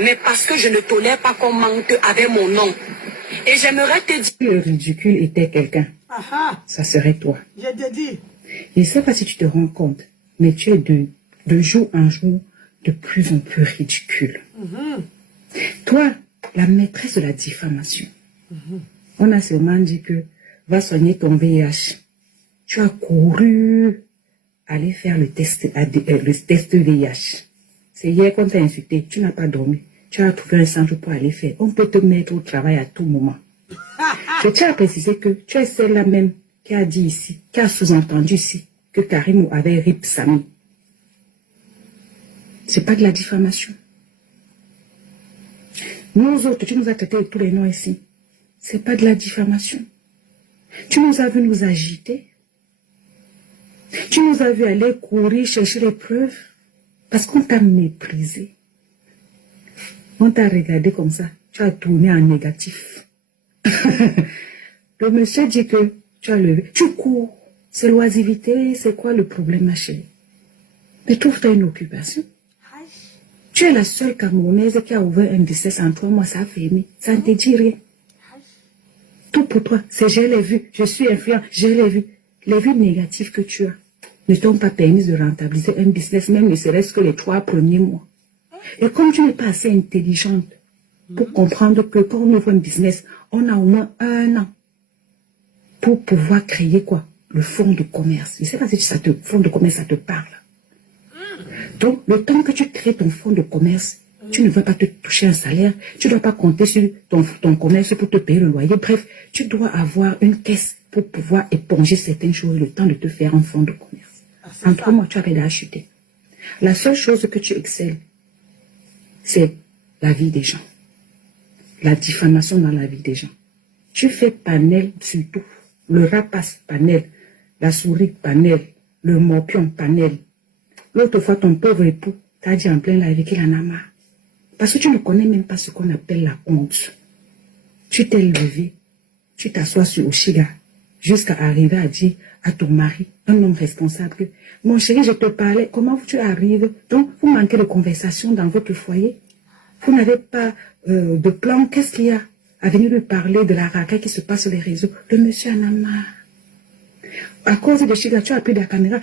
Mais parce que je ne tolère pas qu'on manque avec mon nom. Et j'aimerais te dire... Si le ridicule était quelqu'un, ça serait toi. Je te dis. Je ne sais pas si tu te rends compte, mais tu es de jour en jour de plus en plus ridicule. Toi, la maîtresse de la diffamation, on a seulement dit que va soigner ton VIH. Tu as couru aller faire le test VIH. C'est hier qu'on t'a insulté, tu n'as pas dormi. Tu as trouvé un centre pour aller faire. On peut te mettre au travail à tout moment. Je tiens à préciser que tu es celle-là même qui a dit ici, qui a sous-entendu ici, que Karim avait rip Sami. C'est pas de la diffamation. Nous autres, tu nous as traités de tous les noms ici. C'est pas de la diffamation. Tu nous as vu nous agiter. Tu nous as vu aller courir chercher les preuves parce qu'on t'a méprisé. On t'a regardé comme ça. Tu as tourné en négatif. Le monsieur dit que tu as levé. Tu cours. C'est l'oisivité. C'est quoi le problème, ma chérie? Mais trouve-toi une occupation. Tu es la seule Camerounaise qui a ouvert un business en 3 mois. Ça a fermé. Ça ne te dit rien. Tout pour toi. C'est je l'ai vu. Je suis influent. Je l'ai vu. Les vues négatives que tu as ne t'ont pas permis de rentabiliser un business, même ne serait-ce que les 3 premiers mois. Et comme tu n'es pas assez intelligente pour comprendre que quand on ouvre un business, on a au moins 1 an pour pouvoir créer quoi? Le fonds de commerce. Je ne sais pas si fonds de commerce, ça te parle. Donc, le temps que tu crées ton fonds de commerce, tu ne vas pas te toucher un salaire, tu ne dois pas compter sur ton commerce pour te payer le loyer. Bref, tu dois avoir une caisse pour pouvoir éponger certaines choses, le temps de te faire un fonds de commerce. En 3 mois, tu avais déjà chuté. La seule chose que tu excelles, c'est la vie des gens. La diffamation dans la vie des gens. Tu fais panel surtout. Le rapace, panel. La souris, panel. Le morpion, panel. L'autre fois, ton pauvre époux t'a dit en plein live qu'il en a marre. Parce que tu ne connais même pas ce qu'on appelle la honte. Tu t'es levé, tu t'assois sur Oshiga, jusqu'à arriver à dire à ton mari, un homme responsable, que, mon chéri, je te parlais, comment tu arrives? Donc, vous manquez de conversation dans votre foyer. Vous n'avez pas de plan. Qu'est-ce qu'il y a? À venir lui parler de la racaille qui se passe sur les réseaux. Le monsieur en a marre. À cause de Chiga, tu as pris la caméra.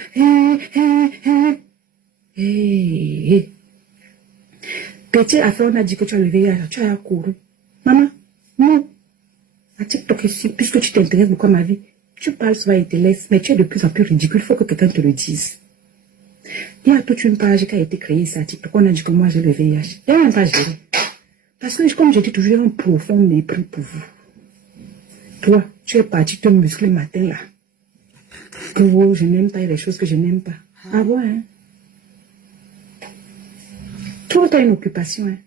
Petit affaire, on a dit que tu as levé, tu as couru. Maman, non. À TikTok ici, puisque tu t'intéresses beaucoup à ma vie, tu parles souvent et te laisses, mais tu es de plus en plus ridicule. Il faut que quelqu'un te le dise. Il y a toute une page qui a été créée ici à TikTok. On a dit que moi j'ai le VIH. Il y a un page gérée. Parce que, comme je dis toujours, j'ai un profond mépris pour vous. Toi, tu es parti te muscler le matin là. Que oh, je n'aime pas les choses que je n'aime pas. Ah bon, hein? Trouve-toi une occupation, hein?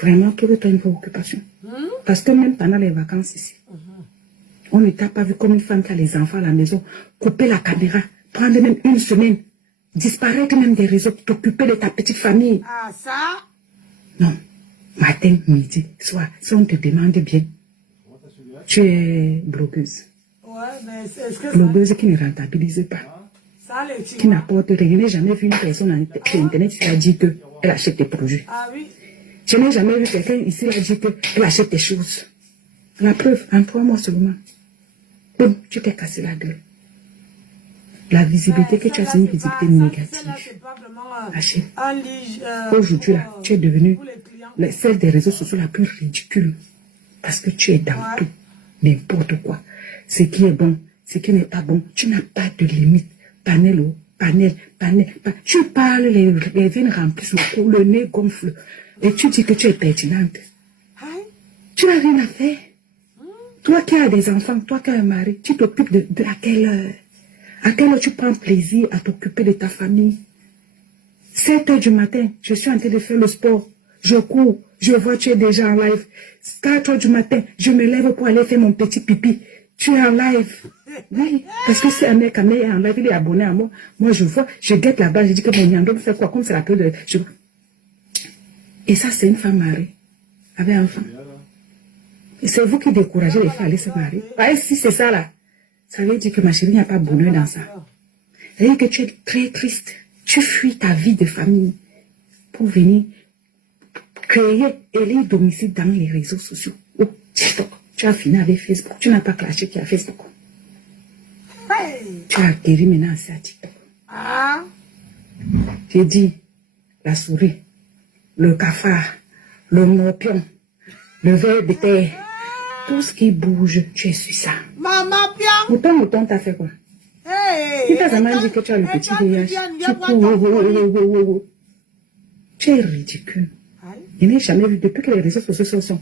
Vraiment, trouve-toi une occupation. Parce que même pendant les vacances ici, on ne t'a pas vu comme une femme qui a les enfants à la maison, couper la caméra, prendre même une semaine, disparaître même des réseaux, t'occuper de ta petite famille. Ah, ça? Non. Matin, midi, soir, si on te demande bien, tu es blogueuse. Ouais, mais est-ce que blogueuse qui ne rentabilise pas. Ça, qui n'apporte rien. Je n'ai jamais vu une personne sur Internet qui a dit qu'elle achète des produits. Ah oui? Je n'ai jamais vu quelqu'un ici qui a dit qu'elle achète des choses. La preuve, en 3 mois seulement. Boum, tu t'es cassé la gueule. La visibilité que tu as, c'est une visibilité négative. Aujourd'hui, là, tu es devenue celle des réseaux sociaux la plus ridicule. Parce que tu es dans tout. N'importe quoi. Ce qui est bon, ce qui n'est pas bon. Tu n'as pas de limite. Panel, panel. Tu parles, les veines remplissent le cou, le nez gonfle. Et tu dis que tu es pertinente. Tu n'as rien à faire. Toi qui as des enfants, toi qui as un mari, tu t'occupes de à quelle heure? À quelle heure tu prends plaisir à t'occuper de ta famille? 7 heures du matin, je suis en train de faire le sport. Je cours, je vois tu es déjà en live. 4 heures du matin, je me lève pour aller faire mon petit pipi. Tu es en live. Oui, parce que si un mec est en live, il est abonné à moi. Moi, je vois, je guette là-bas, je dis que mon Nyando fait quoi? Comme c'est la peur de... Et ça, c'est une femme mariée, avec un enfant. Et c'est vous qui découragez les femmes à aller se marier. Ouais, si c'est ça là, ça veut dire que ma chérie, il n'y a pas de bonheur dans ça. Ça veut dire que tu es très triste. Tu fuis ta vie de famille pour venir créer et les domiciles dans les réseaux sociaux. Oh, TikTok. Tu as fini avec Facebook. Tu n'as pas clashé qui a Facebook. Tu as guéri maintenant assez à TikTok. J'ai dit, la souris, le cafard, le morpion, le ver de terre, tout ce qui bouge, tu es sur ça. Maman, bien. Mouton, t'as fait quoi? Tu t'as jamais dit que tu as le petit VIH. Tu es ridicule. Je n'ai jamais vu depuis que les réseaux sociaux sont.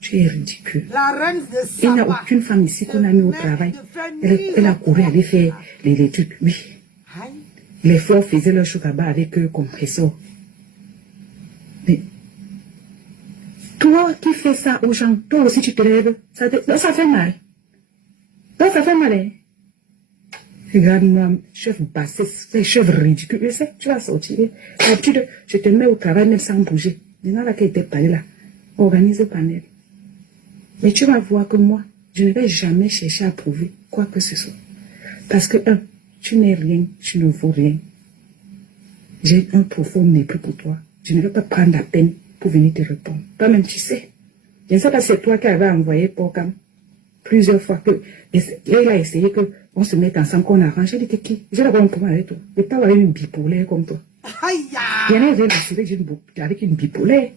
Tu es ridicule. La reine de Saba. Il n'y a aucune femme ici qu'on a mis au travail. Elle a couru aller faire les trucs. Oui. Les fleurs faisaient leur chocaba avec eux comme réseau. Mais toi qui fais ça aux gens, toi aussi tu te lèves. Ça fait mal. Toi, ça fait mal. Hein? Regarde-moi, chef bassiste, chef ridicule. Je sais, tu vas sortir. D'habitude, je te mets au travail même sans bouger. Maintenant, là, qu'elle était parlée là, organise le panel. Mais tu vas voir que moi, je ne vais jamais chercher à prouver quoi que ce soit. Parce que, tu n'es rien, tu ne vaux rien. J'ai un profond mépris pour toi. Je ne vais pas prendre la peine pour venir te répondre. Toi-même, tu sais. Je ne sais pas si c'est toi qui avais envoyé Porcam plusieurs fois que il a essayé qu'on se mette ensemble, qu'on arrange. J'ai dit que qui? J'ai d'abord un problème avec toi. Je n'ai pas avoir une bipolaire comme toi. Il y en a un avec une bipolaire.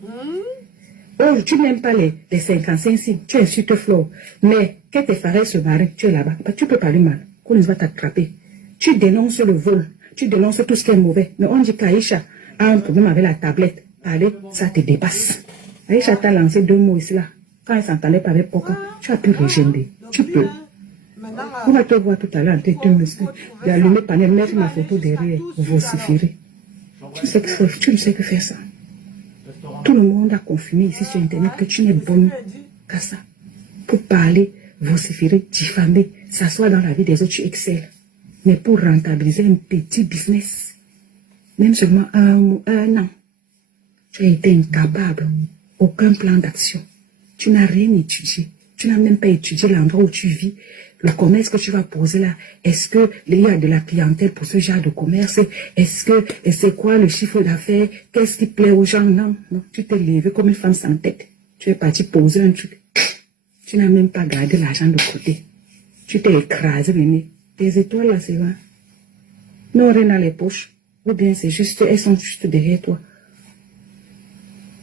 Oh, tu n'aimes pas les 55 signes, tu insultes Flo. Mais quand tes frères se marient, tu es là-bas. Tu peux parler mal. Qu'on va t'attraper. Tu dénonces le vol. Tu dénonces tout ce qui est mauvais. Mais on dit qu'Aïcha a un problème avec la tablette. Allez, ça te dépasse. Aïcha t'a lancé 2 mots ici là. Quand elle s'entendait pas avec Poca, tu as pu régénérer. Tu peux. On va te voir tout à l'heure en tête de monsieur. D'allumer panel, mettre ma photo derrière, vociférer. Tu ne sais que faire ça. Tout le monde a confirmé ici sur Internet que tu n'es bonne qu'à ça. Pour parler, vociférer, diffamer, s'asseoir dans la vie des autres, tu excelles. Mais pour rentabiliser un petit business, même seulement un an, tu as été incapable. Aucun plan d'action. Tu n'as rien étudié. Tu n'as même pas étudié l'endroit où tu vis. Le commerce que tu vas poser là, est-ce qu'il y a de la clientèle pour ce genre de commerce? Est-ce que c'est quoi le chiffre d'affaires? Qu'est-ce qui plaît aux gens? Non, non, tu t'es levé comme une femme sans tête. Tu es parti poser un truc. Tu n'as même pas gardé l'argent de côté. Tu t'es écrasé le nez. Tes étoiles là, c'est vrai. Non, rien dans les poches. Ou bien c'est juste, elles sont juste derrière toi.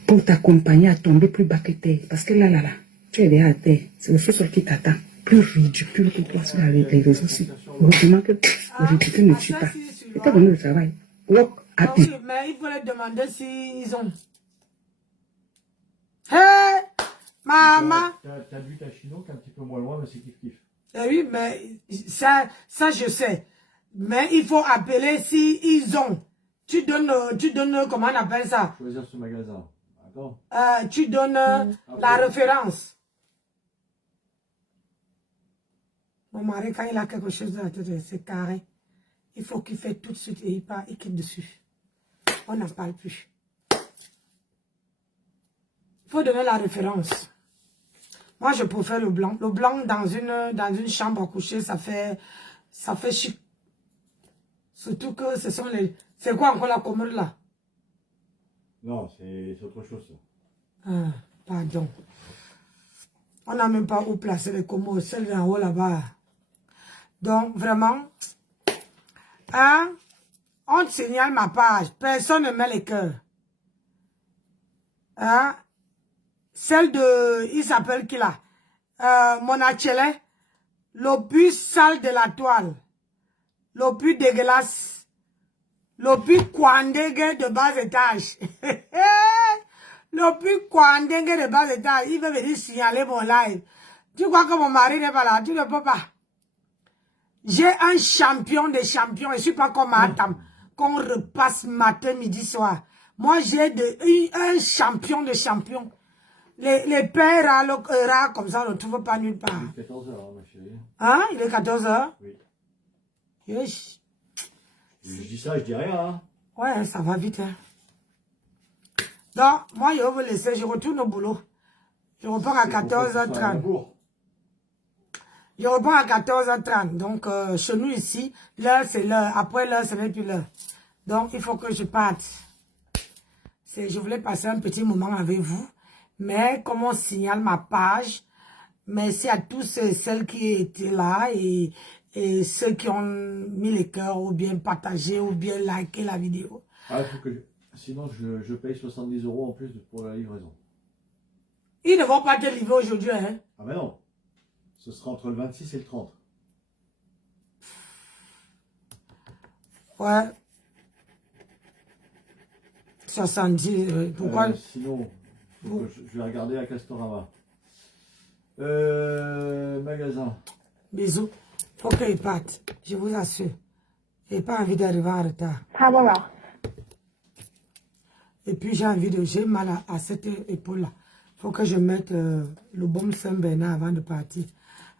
Pour t'accompagner à tomber plus bas que terre. Parce que là, tu es derrière terre. C'est le sous-sol qui t'attend. Plus ridicule que toi sur les réseaux sociaux. Heureusement que le ridicule ne tue pas. C'est pas donné le travail. Walk happy. Oui, mais il faut leur demander s'ils ont. Hey, maman. T'as vu ta chinook un petit peu moins loin, mais c'est kiff-kiff. Oui, mais ça je sais. Mais il faut appeler s'ils ont. Tu donnes, comment on appelle ça? Choisir ce magasin. D'accord. Tu donnes la référence. Mon mari, quand il a quelque chose dans la tête, c'est carré. Il faut qu'il fait tout de suite et il quitte dessus. On n'en parle plus. Il faut donner la référence. Moi, je préfère le blanc. Le blanc dans une chambre à coucher, ça fait chic. Surtout que ce sont les... C'est quoi encore la commode là? Non, c'est autre chose. Ah, pardon. On n'a même pas où placer les commodes. Celle en haut là-bas. Donc, vraiment, hein, on te signale ma page. Personne ne met les cœurs. Hein? Celle de... Il s'appelle qui là? Monachele. Le plus sale de la toile. Le plus dégueulasse. Le plus kwandégué de bas étage. Le plus kwandégué de bas étage. Il veut venir signaler mon live. Tu crois que mon mari n'est pas là? Tu ne peux pas. J'ai un champion des champions. Je ne suis pas comme Atam. Qu'on repasse matin, midi, soir. Moi, j'ai un champion de champions. Les pères rares comme ça, on ne trouve pas nulle part. Il est 14h, ma chérie. Hein? Il est 14h? Oui. Yes. Je dis ça, je dis rien. Hein. Ouais, ça va vite. Hein. Donc, moi, je vais vous laisser. Je retourne au boulot. Je reprends à 14h30. Je reprends à 14h30. Donc, chez nous ici, l'heure, c'est l'heure. Après l'heure, ce n'est plus l'heure. Donc, il faut que je parte. Je voulais passer un petit moment avec vous. Mais, comme on signale ma page, merci à tous celles qui étaient là et ceux qui ont mis les cœurs ou bien partagé ou bien liké la vidéo. Ah, faut que sinon, je paye 70 € en plus pour la livraison. Ils ne vont pas te livrer aujourd'hui, hein? Ah mais non. Ce sera entre le 26 et le 30. Ouais. 70, pourquoi? Sinon, je vais regarder à Castorama. Magasin. Bisous. Faut qu'ils partent. Je vous assure. J'ai pas envie d'arriver en retard. Power off. Et puis j'ai mal à cette épaule-là. Faut que je mette le baume Saint-Bernard avant de partir.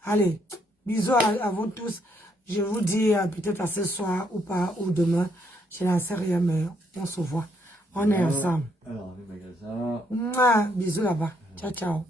Allez, bisous à vous tous. Je vous dis peut-être à ce soir ou pas, ou demain. Je n'en sais rien, mais on se voit. On est ensemble. Alors, les magasins. Mouah, bisous là-bas. Ciao, ciao.